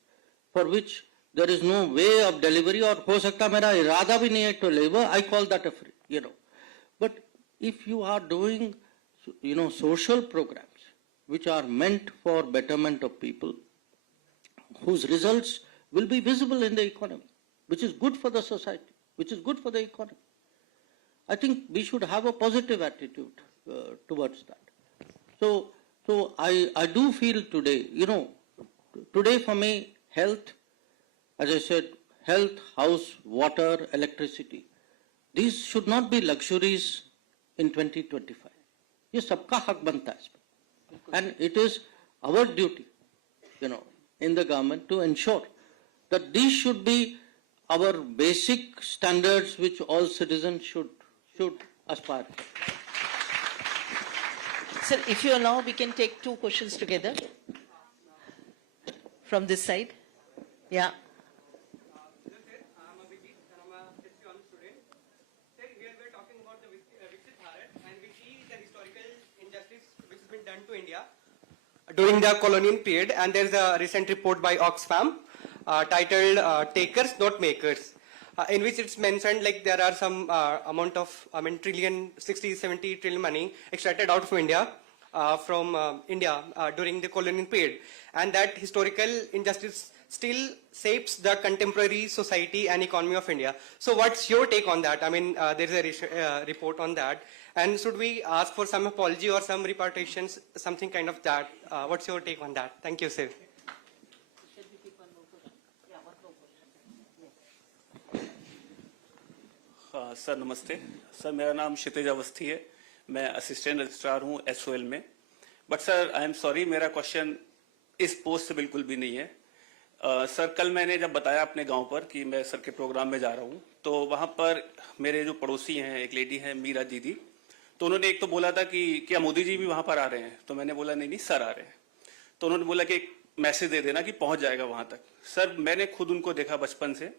for which there is no way of delivery, और हो सकता मेरा इरादा भी नहीं है to deliver, I call that a free, But if you are doing, social programs which are meant for betterment of people, whose results will be visible in the economy, which is good for the society, which is good for the economy, I think we should have a positive attitude towards that. So I do feel today, today for me, health, as I said, health, house, water, electricity, these should not be luxuries in 2025. ये सबका हक बनता है इसमें. And it is our duty, in the government to ensure that these should be our basic standards which all citizens should aspire to. Sir, if you allow, we can take two questions together. From this side. Yeah. I'm a Viksit and I'm a history student. Sir, here we're talking about the Viksit Bharat, and we see the historical injustice which has been done to India during the colonial period, and there's a recent report by Oxfam titled Takers Not Makers, in which it's mentioned like there are some amount of 60-70 trillion money extracted out of India from India during the colonial period, and that historical injustice still shapes the contemporary society and economy of India. So what's your take on that? There's a report on that, and should we ask for some apology or some repartitions, something kind of that? What's your take on that? Thank you, sir. Sir नमस्ते sir, मेरा नाम क्षितिज अवस्थी है, मैं assistant registrar हूँ SOL में. But sir I am sorry, मेरा question इस post से बिल्कुल भी नहीं है. सर कल मैंने जब बताया अपने गांव पर कि मैं सर के प्रोग्राम में जा रहा हूँ, तो वहाँ पर मेरे जो पड़ोसी हैं, एक लेडी है मीरा दीदी, तो उन्होंने एक तो बोला था कि क्या मोदी जी भी वहाँ पर आ रहे हैं, तो मैंने बोला नहीं सर आ रहे हैं. तो उन्होंने बोला कि एक मैसेज दे देना कि पहुँच जाएगा वहाँ तक. सर मैंने खुद उनको देखा बचपन से,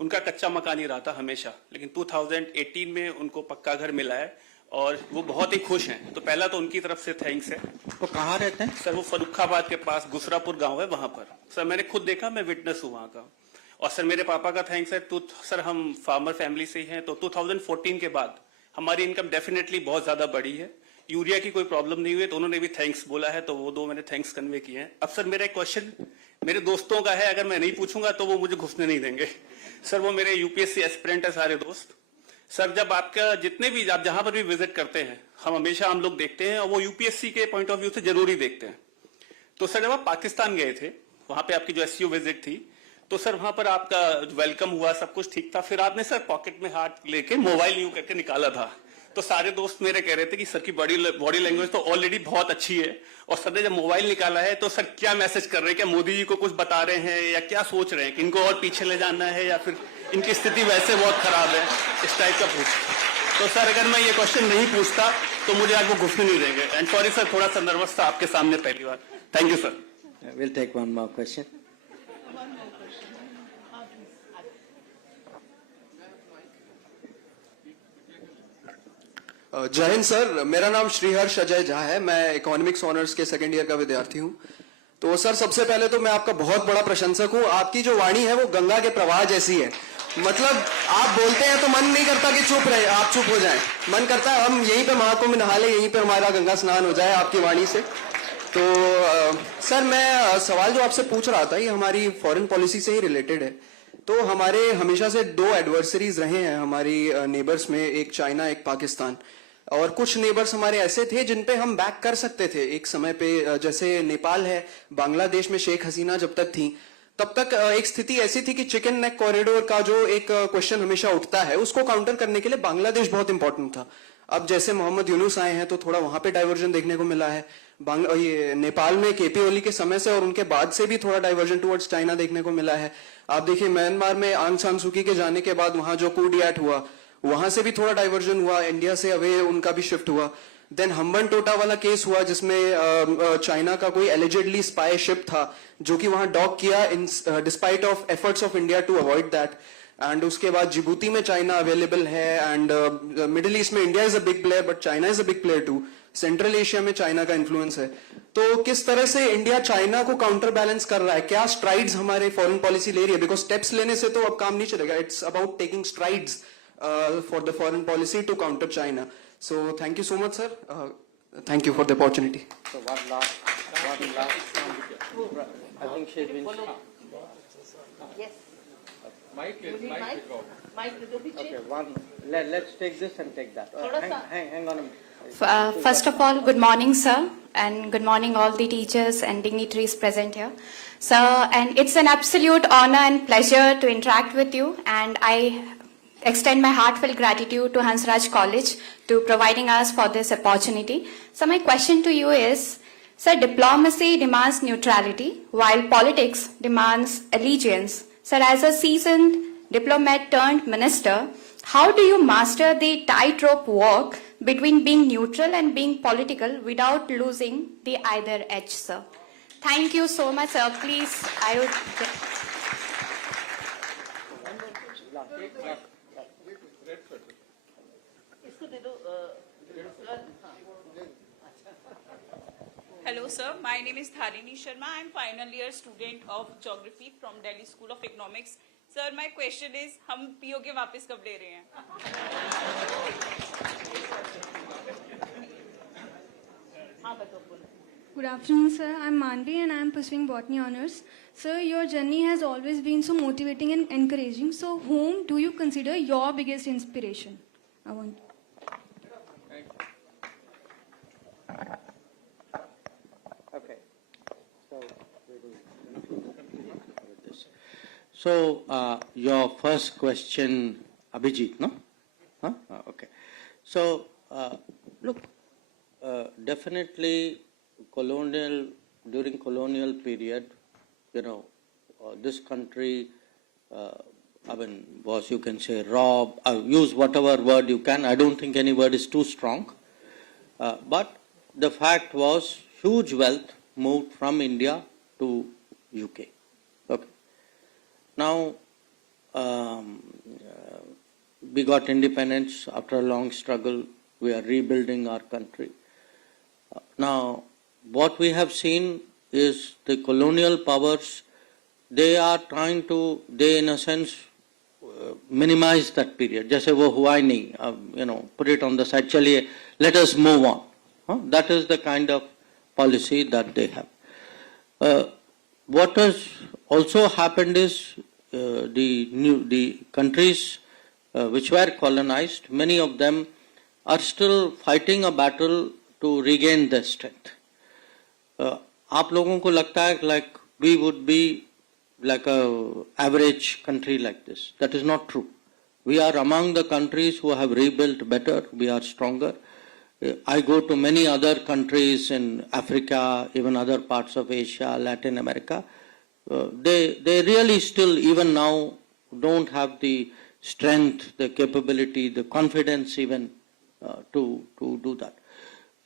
उनका कच्चा मकान ही रहा था हमेशा, लेकिन 2018 में उनको पक्का घर मिला है और वो बहुत ही खुश हैं. तो पहला तो उनकी तरफ से थैंक्स है. तो कहाँ रहते हैं सर? वो फर्रुखाबाद के पास गुसरापुर गांव है, वहां पर. सर मैंने खुद देखा, मैं विटनेस हूँ वहां का. और सर मेरे पापा का थैंक्स है. तो सर हम फार्मर फैमिली से ही हैं, तो 2014 के बाद हमारी इनकम डेफिनेटली बहुत ज्यादा बढ़ी है, यूरिया की कोई प्रॉब्लम नहीं हुई है, तो उन्होंने भी थैंक्स बोला है, तो वो 2 मैंने थैंक्स कन्वे किए हैं। अब सर मेरा एक क्वेश्चन मेरे दोस्तों का है, अगर मैं नहीं पूछूंगा तो वो मुझे घुसने नहीं देंगे। सर वो मेरे यूपीएससी एस्पिरेंट है सारे दोस्त। सर जब आपका जितने भी आप जहां पर भी विजिट करते हैं, हम लोग देखते हैं और वो यूपीएससी के पॉइंट ऑफ व्यू से जरूरी देखते हैं। तो सर जब आप पाकिस्तान गए थे, वहां पे आपकी जो एससीओ विजिट थी, तो सर वहां पर आपका वेलकम हुआ, सब कुछ ठीक था। फिर आपने सर पॉकेट में हाथ लेके मोबाइल यूं करके निकाला था, तो सारे दोस्त मेरे कह रहे थे कि सर की बॉडी लैंग्वेज तो ऑलरेडी बहुत अच्छी है, और सर ने जब मोबाइल निकाला है तो सर क्या मैसेज कर रहे हैं? क्या मोदी जी को कुछ बता रहे हैं या क्या सोच रहे हैं कि इनको और पीछे ले जाना है, या फिर इनकी स्थिति वैसे बहुत खराब है, इस टाइप का पूछ। तो सर अगर मैं ये क्वेश्चन नहीं पूछता तो मुझे आज वो घुसने नहीं देंगे। एंड सॉरी सर, थोड़ा सा नर्वस था आपके सामने पहली बार। Thank you sir. We'll take one more question. जय हिंद सर, मेरा नाम श्रीहर्ष अजय झा है। मैं इकोनॉमिक्स ऑनर्स के सेकंड ईयर का विद्यार्थी हूं। तो सर सबसे पहले तो मैं आपका बहुत बड़ा प्रशंसक हूं। आपकी जो वाणी है वो गंगा के प्रवाह जैसी है। मतलब आप बोलते हैं तो मन नहीं करता कि चुप रहे, आप चुप हो जाएं। मन करता है हम यहीं पे महाकुंभ नहा ले, यहीं पे हमारा गंगा स्नान हो जाए आपकी वाणी से। तो सर मैं सवाल जो आपसे पूछ रहा था ये हमारी फॉरेन पॉलिसी से ही रिलेटेड है। तो हमारे हमेशा से 2 एडवर्सरीज रहे हैं हमारी नेबर्स में, एक चाइना एक पाकिस्तान। और कुछ नेबर्स हमारे ऐसे थे जिन पे हम बैक कर सकते थे एक समय पे, जैसे नेपाल है, बांग्लादेश में शेख हसीना जब तक थी तब तक एक स्थिति ऐसी थी कि चिकन नेक कॉरिडोर का जो एक क्वेश्चन हमेशा उठता है उसको काउंटर करने के लिए बांग्लादेश बहुत इंपॉर्टेंट था। अब जैसे मोहम्मद यूनुस आए हैं तो थोड़ा वहां पे डाइवर्जन देखने को मिला है। ये नेपाल में केपी ओली के समय से और उनके बाद से भी थोड़ा डाइवर्जन टुवर्ड्स चाइना देखने को मिला है। आप देखिए म्यांमार में आंग सान सूकी के जाने के बाद वहां जो कूडियाट हुआ वहां से भी थोड़ा डाइवर्जन हुआ, इंडिया से अवे उनका भी शिफ्ट हुआ। देन हम्बन टोटा वाला केस हुआ जिसमें चाइना का कोई एलिजेडली स्पाई शिप था जो कि वहां डॉक किया in despite of efforts of India to avoid that. And उसके बाद जिबूती में चाइना अवेलेबल है, एंड मिडिल ईस्ट में India is a big player but China is a big player too. Central Asia में China का influence है। तो किस तरह से इंडिया चाइना को काउंटर बैलेंस कर रहा है? क्या स्ट्राइड्स हमारे फॉरेन पॉलिसी ले रही है? बिकॉज स्टेप्स लेने से तो अब काम नहीं चलेगा। It's about taking strides for the foreign policy to counter China. So thank you so much, sir. Thank you for the opportunity. So one last. I think she's been. Yes. Mic. Okay, one. Let's take this and take that. Hang on a minute. First of all, good morning, sir, and good morning all the teachers and dignitaries present here. Sir, and it's an absolute honor and pleasure to interact with you, and I extend my heartfelt gratitude to Hansraj College to providing us for this opportunity. So my question to you is, sir, diplomacy demands neutrality while politics demands allegiance. Sir, as a seasoned diplomat turned minister, how do you master the tightrope walk between being neutral and being political without losing the either edge, sir? Thank you so much, sir. Please, I would... Hello sir, my name is Dharini Sharma. I am final year student of geography from Delhi School of Economics. Sir, my question is, हम POK वापस कब ले रहे हैं? Good afternoon, sir. I'm Manvi and I'm pursuing botany honors. Sir, your journey has always been so motivating and encouraging. So, whom do you consider your biggest inspiration? I want. Okay. So your first question, Abhijit, no? Huh? Okay. So look, definitely during colonial period, this country, was, you can say, robbed, use whatever word you can. I don't think any word is too strong. But the fact was, huge wealth moved from India to UK. Okay. Now, we got independence after a long struggle. We are rebuilding our country. Now, what we have seen is the colonial powers, they are trying to, in a sense, minimize that period. Just say, wo hua nahi, put it on the side, chaliye, let us move on. That is the kind of policy that they have. What has also happened is the countries which were colonized, many of them are still fighting a battle to regain their strength. आप लोगों को लगता है like we would be like a average country like this. That is not true. We are among the countries who have rebuilt better. We are stronger. I go to many other countries in Africa, even other parts of Asia, Latin America. They really still, even now, don't have the strength, the capability, the confidence even to do that.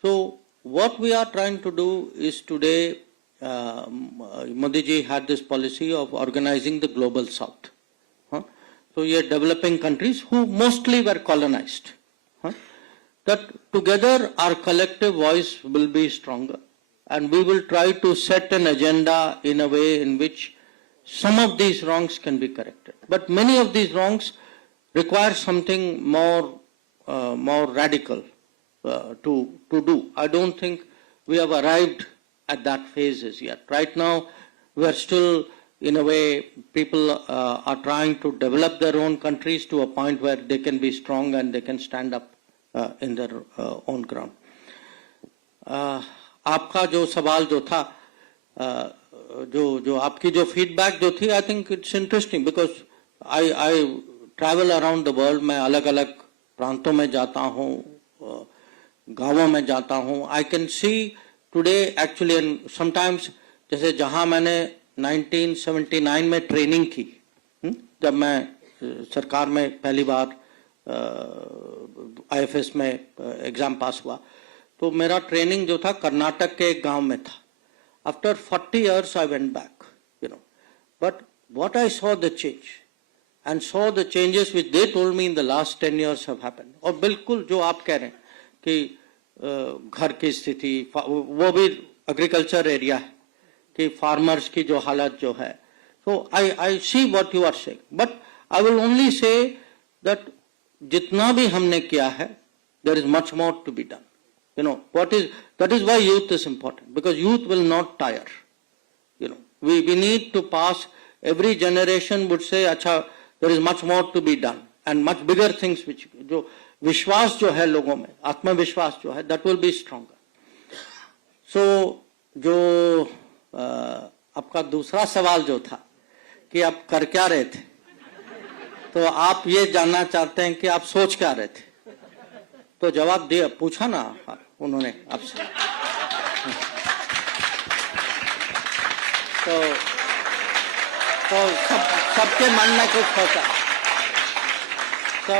So what we are trying to do is today, Modi ji had this policy of organizing the global south. So ye developing countries who mostly were colonized. That together our collective voice will be stronger, and we will try to set an agenda in a way in which some of these wrongs can be corrected. But many of these wrongs require something more radical to do. I don't think we have arrived at that phase as yet. Right now, we are still, in a way, people are trying to develop their own countries to a point where they can be strong and they can stand up in their own ground. आपका जो सवाल जो था, जो आपकी जो feedback जो थी, I think it's interesting because I travel around the world. मैं अलग-अलग प्रांतों में जाता हूँ, गांवों में जाता हूँ. I can see today actually, and sometimes जैसे जहाँ मैंने 1979 में ट्रेनिंग की, जब मैं सरकार में पहली बार IFS में एग्जाम पास हुआ, तो मेरा ट्रेनिंग जो था कर्नाटक के एक गांव में था. After 40 years I went back, but what I saw the change and saw the changes which they told me in the last 10 years have happened. और बिल्कुल जो आप कह रहे हैं कि घर की स्थिति, वो भी एग्रीकल्चर एरिया है कि फार्मर्स की जो हालत जो है. So I see what you are saying, but I will only say that जितना भी हमने किया है, there is much more to be done. That is why youth is important, because youth will not tire. We need to pass. Every generation would say, अच्छा, there is much more to be done and much bigger things which जो विश्वास जो है लोगों में, आत्मविश्वास जो है, that will be stronger. So जो आपका दूसरा सवाल जो था कि आप कर क्या रहे थे, तो आप ये जानना चाहते हैं कि आप सोच क्या रहे थे, तो जवाब दिया, पूछा ना उन्होंने आपसे. तो सबके मन में कुछ होता. So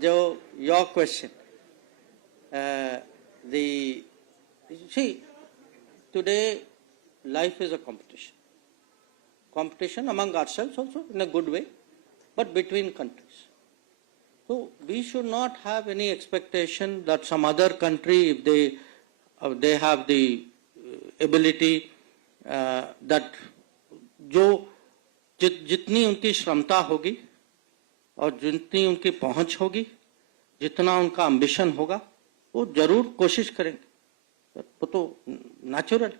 जो your question, see, today life is a competition among ourselves also in a good way, but between countries. So we should not have any expectation that some other country, if they have the ability, that जो जितनी उनकी क्षमता होगी और जितनी उनकी पहुंच होगी, जितना उनका एम्बिशन होगा, वो जरूर कोशिश करेंगे. वो तो नेचुरल.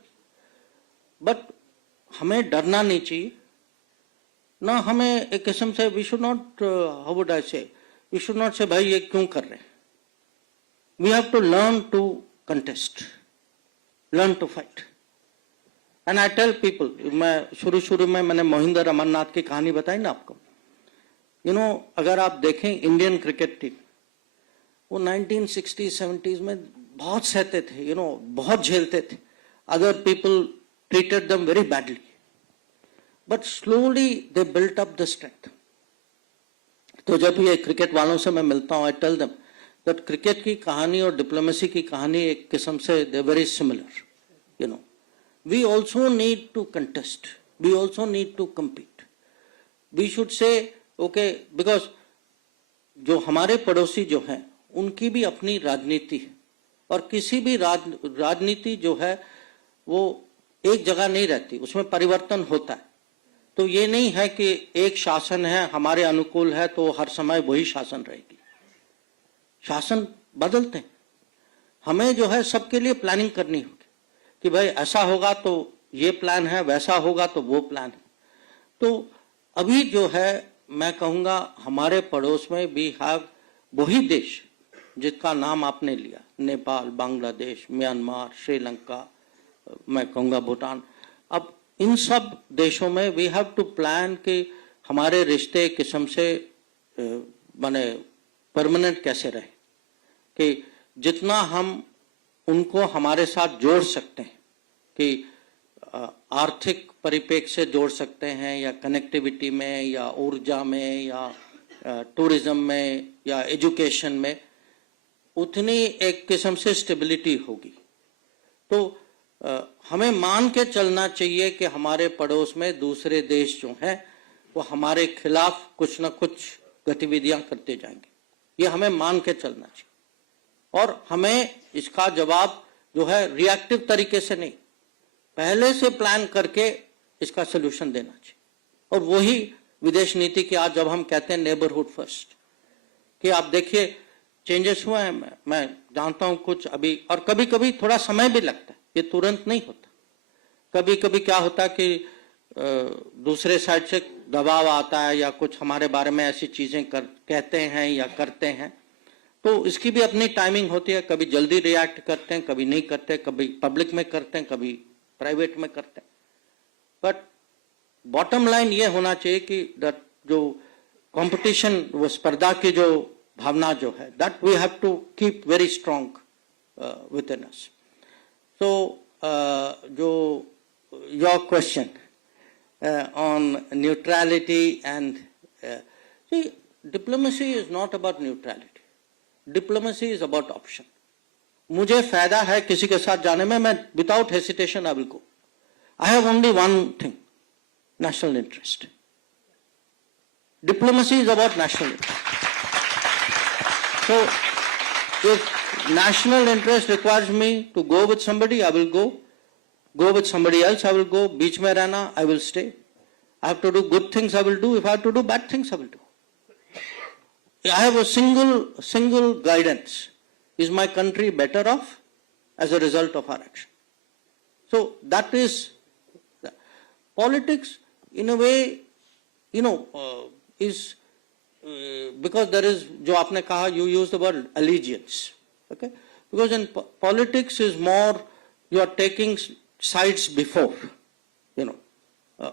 बट हमें डरना नहीं चाहिए ना. हमें एक किस्म से we should not, how would I say, we should not से भाई ये क्यों कर रहे हैं. We have to learn to contest, learn to fight. And I tell people, मैं शुरू में मैंने मोहिंदर अमरनाथ की कहानी बताई ना आपको. अगर आप देखें इंडियन क्रिकेट टीम, वो 1960s 70s में बहुत सहते थे, बहुत झेलते थे. Other people treated them very badly, but slowly they built up the strength. तो जब ये क्रिकेट वालों से मैं मिलता हूँ, I tell them that cricket की कहानी और डिप्लोमेसी की कहानी एक किस्म से they're very similar. We also need to contest. We also need to compete. We should say, okay, because जो हमारे पड़ोसी जो हैं, उनकी भी अपनी राजनीति है, और किसी भी राजनीति जो है वो एक जगह नहीं रहती, उसमें परिवर्तन होता है. तो ये नहीं है कि एक शासन है, हमारे अनुकूल है तो हर समय वही शासन रहेगी. शासन बदलते हैं. हमें जो है सबके लिए प्लानिंग करनी होगी कि भाई ऐसा होगा तो ये प्लान है, वैसा होगा तो वो प्लान है। तो अभी जो है मैं कहूँगा हमारे पड़ोस में भी हैव वही देश जिसका नाम आपने लिया, नेपाल, बांग्लादेश, म्यांमार, श्रीलंका, मैं कहूँगा भूटान। अब इन सब देशों में वी हैव टू प्लान कि हमारे रिश्ते किस्म से माने परमानेंट कैसे रहे, कि जितना हम उनको हमारे साथ जोड़ सकते हैं, कि आर्थिक परिप्रेक्ष्य से जोड़ सकते हैं या कनेक्टिविटी में या ऊर्जा में या टूरिज्म में या एजुकेशन में, उतनी एक किस्म से स्टेबिलिटी होगी। तो हमें मान के चलना चाहिए कि हमारे पड़ोस में दूसरे देश जो हैं वो हमारे खिलाफ कुछ न कुछ गतिविधियां करते जाएंगे, ये हमें मान के चलना चाहिए। और हमें इसका जवाब जो है रिएक्टिव तरीके से नहीं, पहले से प्लान करके इसका सोल्यूशन देना चाहिए। और वही विदेश नीति की आज जब हम कहते हैं नेबरहुड फर्स्ट, कि आप देखिए चेंजेस हुए हैं, मैं जानता हूं कुछ अभी, और कभी कभी थोड़ा समय भी लगता है, ये तुरंत नहीं होता। कभी कभी क्या होता है कि दूसरे साइड से दबाव आता है या कुछ हमारे बारे में ऐसी चीजें कहते हैं या करते हैं, तो इसकी भी अपनी टाइमिंग होती है। कभी जल्दी रिएक्ट करते हैं, कभी नहीं करते, कभी पब्लिक में करते हैं, कभी प्राइवेट में करते हैं। बट बॉटम लाइन ये होना चाहिए कि जो कंपटीशन, वो स्पर्धा की जो भावना जो है, that we have to keep very strong within us. So, your question on neutrality and see, diplomacy is not about neutrality. Diplomacy is about option. मुझे फायदा है किसी के साथ जाने में, मैं without hesitation I will go. I have only one thing, national interest. Diplomacy is about national interest. So, if national interest requires me to go with somebody, I will go. Go with somebody else, I will go. Beach mein rehna, I will stay. I have to do good things, I will do. If I have to do bad things, I will do. I have a single guidance. Is my country better off as a result of our action? So that is politics in a way, is because there is, jo aapne kaha, you use the word allegiance. Okay? Because in politics is more, you are taking sides before,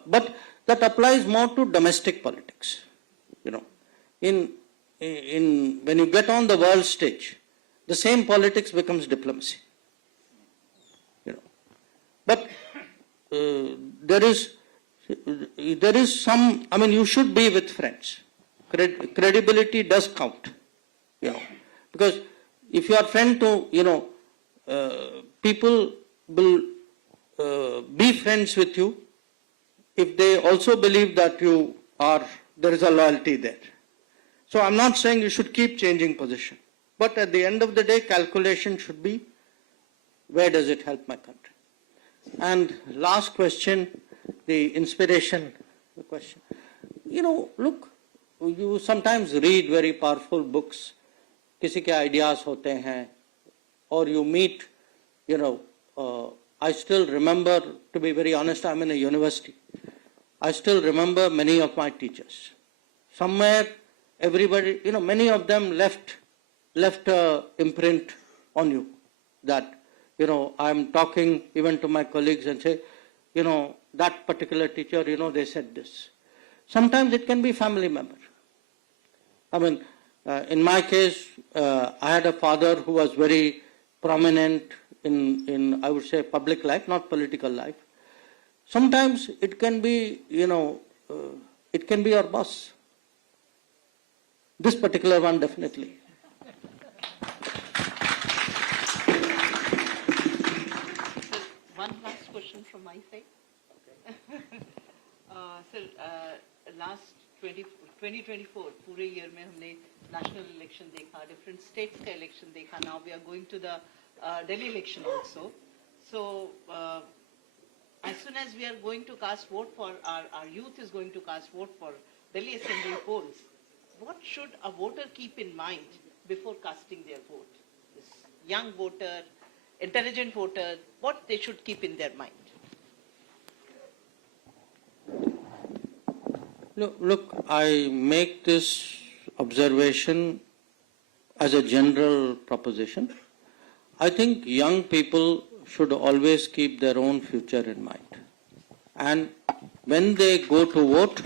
but that applies more to domestic politics. When you get on the world stage, the same politics becomes diplomacy. But there is some, you should be with friends. Credibility does count, because if you are friend to, people will be friends with you if they also believe that there is a loyalty there. So I'm not saying you should keep changing position, but at the end of the day, calculation should be, where does it help my country? And last question, the inspiration question. Look, you sometimes read very powerful books, किसी के ideas होते हैं, or you meet, I still remember, to be very honest, I'm in a university. I still remember many of my teachers. Somewhere, everybody, many of them left a imprint on you, that, I'm talking even to my colleagues and say, that particular teacher, they said this. Sometimes it can be family member. In my case, I had a father who was very prominent in I would say public life, not political life. Sometimes it can be, it can be your boss. This particular one definitely. One last question from my side. Sir, last 2024 पूरे year में हमने national election देखा, different states का election देखा. Now we are going to the Delhi election also. So as soon as we are going to cast vote for, our youth is going to cast vote for Delhi Assembly polls, what should a voter keep in mind before casting their vote? This young voter, intelligent voter, what they should keep in their mind? Look, I make this observation as a general proposition. I think young people should always keep their own future in mind. And when they go to vote,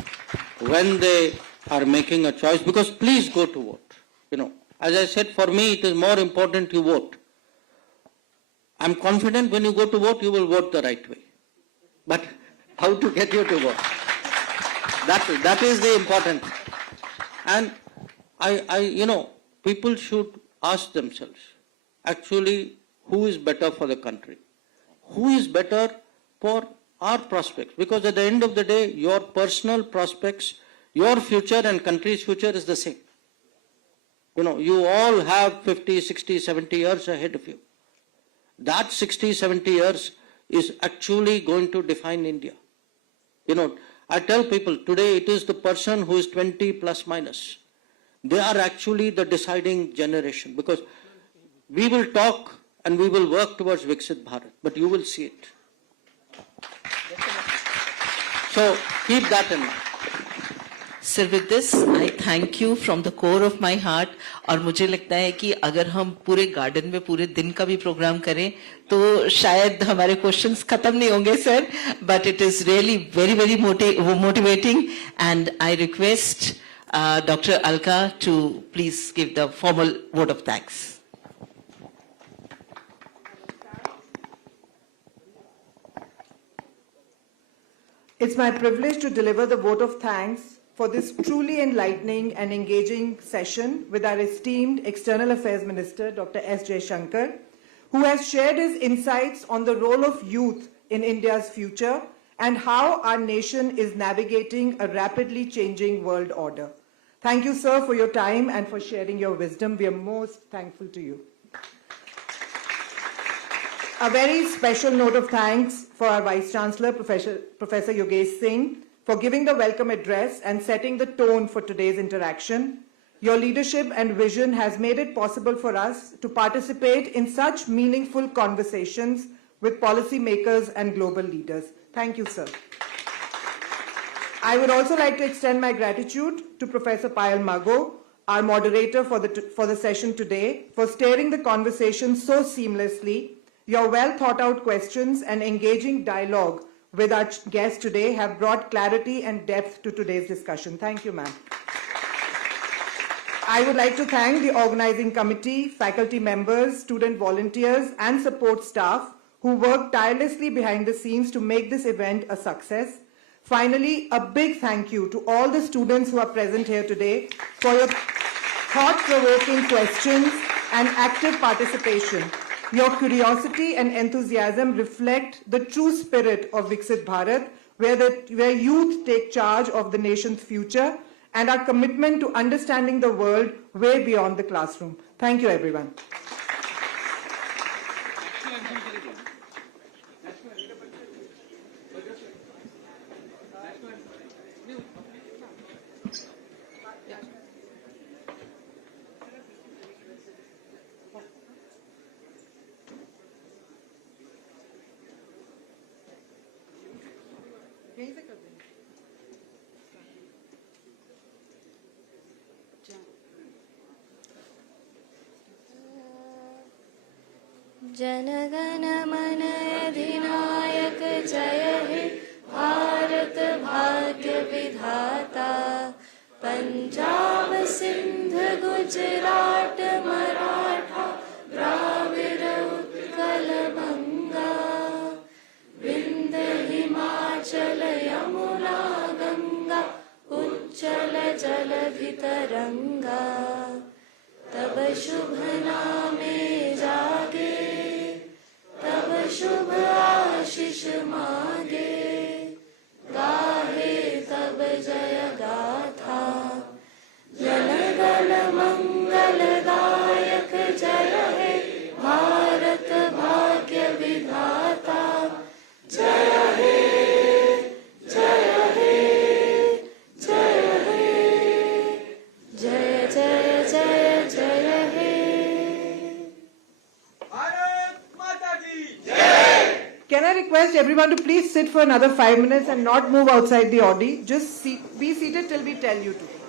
when they are making a choice, because please go to vote. As I said, for me it is more important you vote. I'm confident when you go to vote, you will vote the right way. But how to get you to vote? That is the important. And people should ask themselves, actually, who is better for the country? Who is better for our prospects? Because at the end of the day, your personal prospects, your future and country's future is the same. You all have 50, 60, 70 years ahead of you. That 60, 70 years is actually going to define India. I tell people today it is the person who is 20 plus minus. They are actually the deciding generation, because we will talk and we will work towards Viksit Bharat, but you will see it. So keep that in mind. Sir, with this, I thank you from the core of my heart. और मुझे लगता है कि अगर हम पूरे garden में पूरे दिन का भी प्रोग्राम करें तो शायद हमारे क्वेश्चंस खत्म नहीं होंगे sir. But it is really very, very motivating, and I request Dr. Alka to please give the formal vote of thanks. It's my privilege to deliver the vote of thanks for this truly enlightening and engaging session with our esteemed External Affairs Minister, Dr. S. Jaishankar, who has shared his insights on the role of youth in India's future and how our nation is navigating a rapidly changing world order. Thank you, sir, for your time and for sharing your wisdom. We are most thankful to you. A very special note of thanks for our Vice Chancellor, Professor Yogesh Singh, for giving the welcome address and setting the tone for today's interaction. Your leadership and vision has made it possible for us to participate in such meaningful conversations with policymakers and global leaders. Thank you, sir. I would also like to extend my gratitude to Professor Payal Mago, our moderator for the session today, for steering the conversation so seamlessly. Your well-thought-out questions and engaging dialogue with our guests today have brought clarity and depth to today's discussion. Thank you, ma'am. I would like to thank the organizing committee, faculty members, student volunteers, and support staff who worked tirelessly behind the scenes to make this event a success. Finally, a big thank you to all the students who are present here today for your thought-provoking questions and active participation. Your curiosity and enthusiasm reflect the true spirit of Viksit Bharat, where youth take charge of the nation's future, and our commitment to understanding the world way beyond the classroom. Thank you, everyone. जनगण मन अधिनायक जय हे भारत भाग्य विधाता पंजाब सिंध गुजरात मराठा द्राविड़ उत्कल बंगा विंध्य हिमाचल यमुना गंगा उच्चल जलधि तरंगा तब शुभ नामे जागे तब शुभ आशीष मांगे गाहे तब जय गाथा जनगण मंगलदायक जय हे भारत भाग्य विधाता जय हे जय हे जय हे जय जय जय जय हे I request everyone to please sit for another 5 minutes and not move outside the Audi. Just be seated till we tell you to.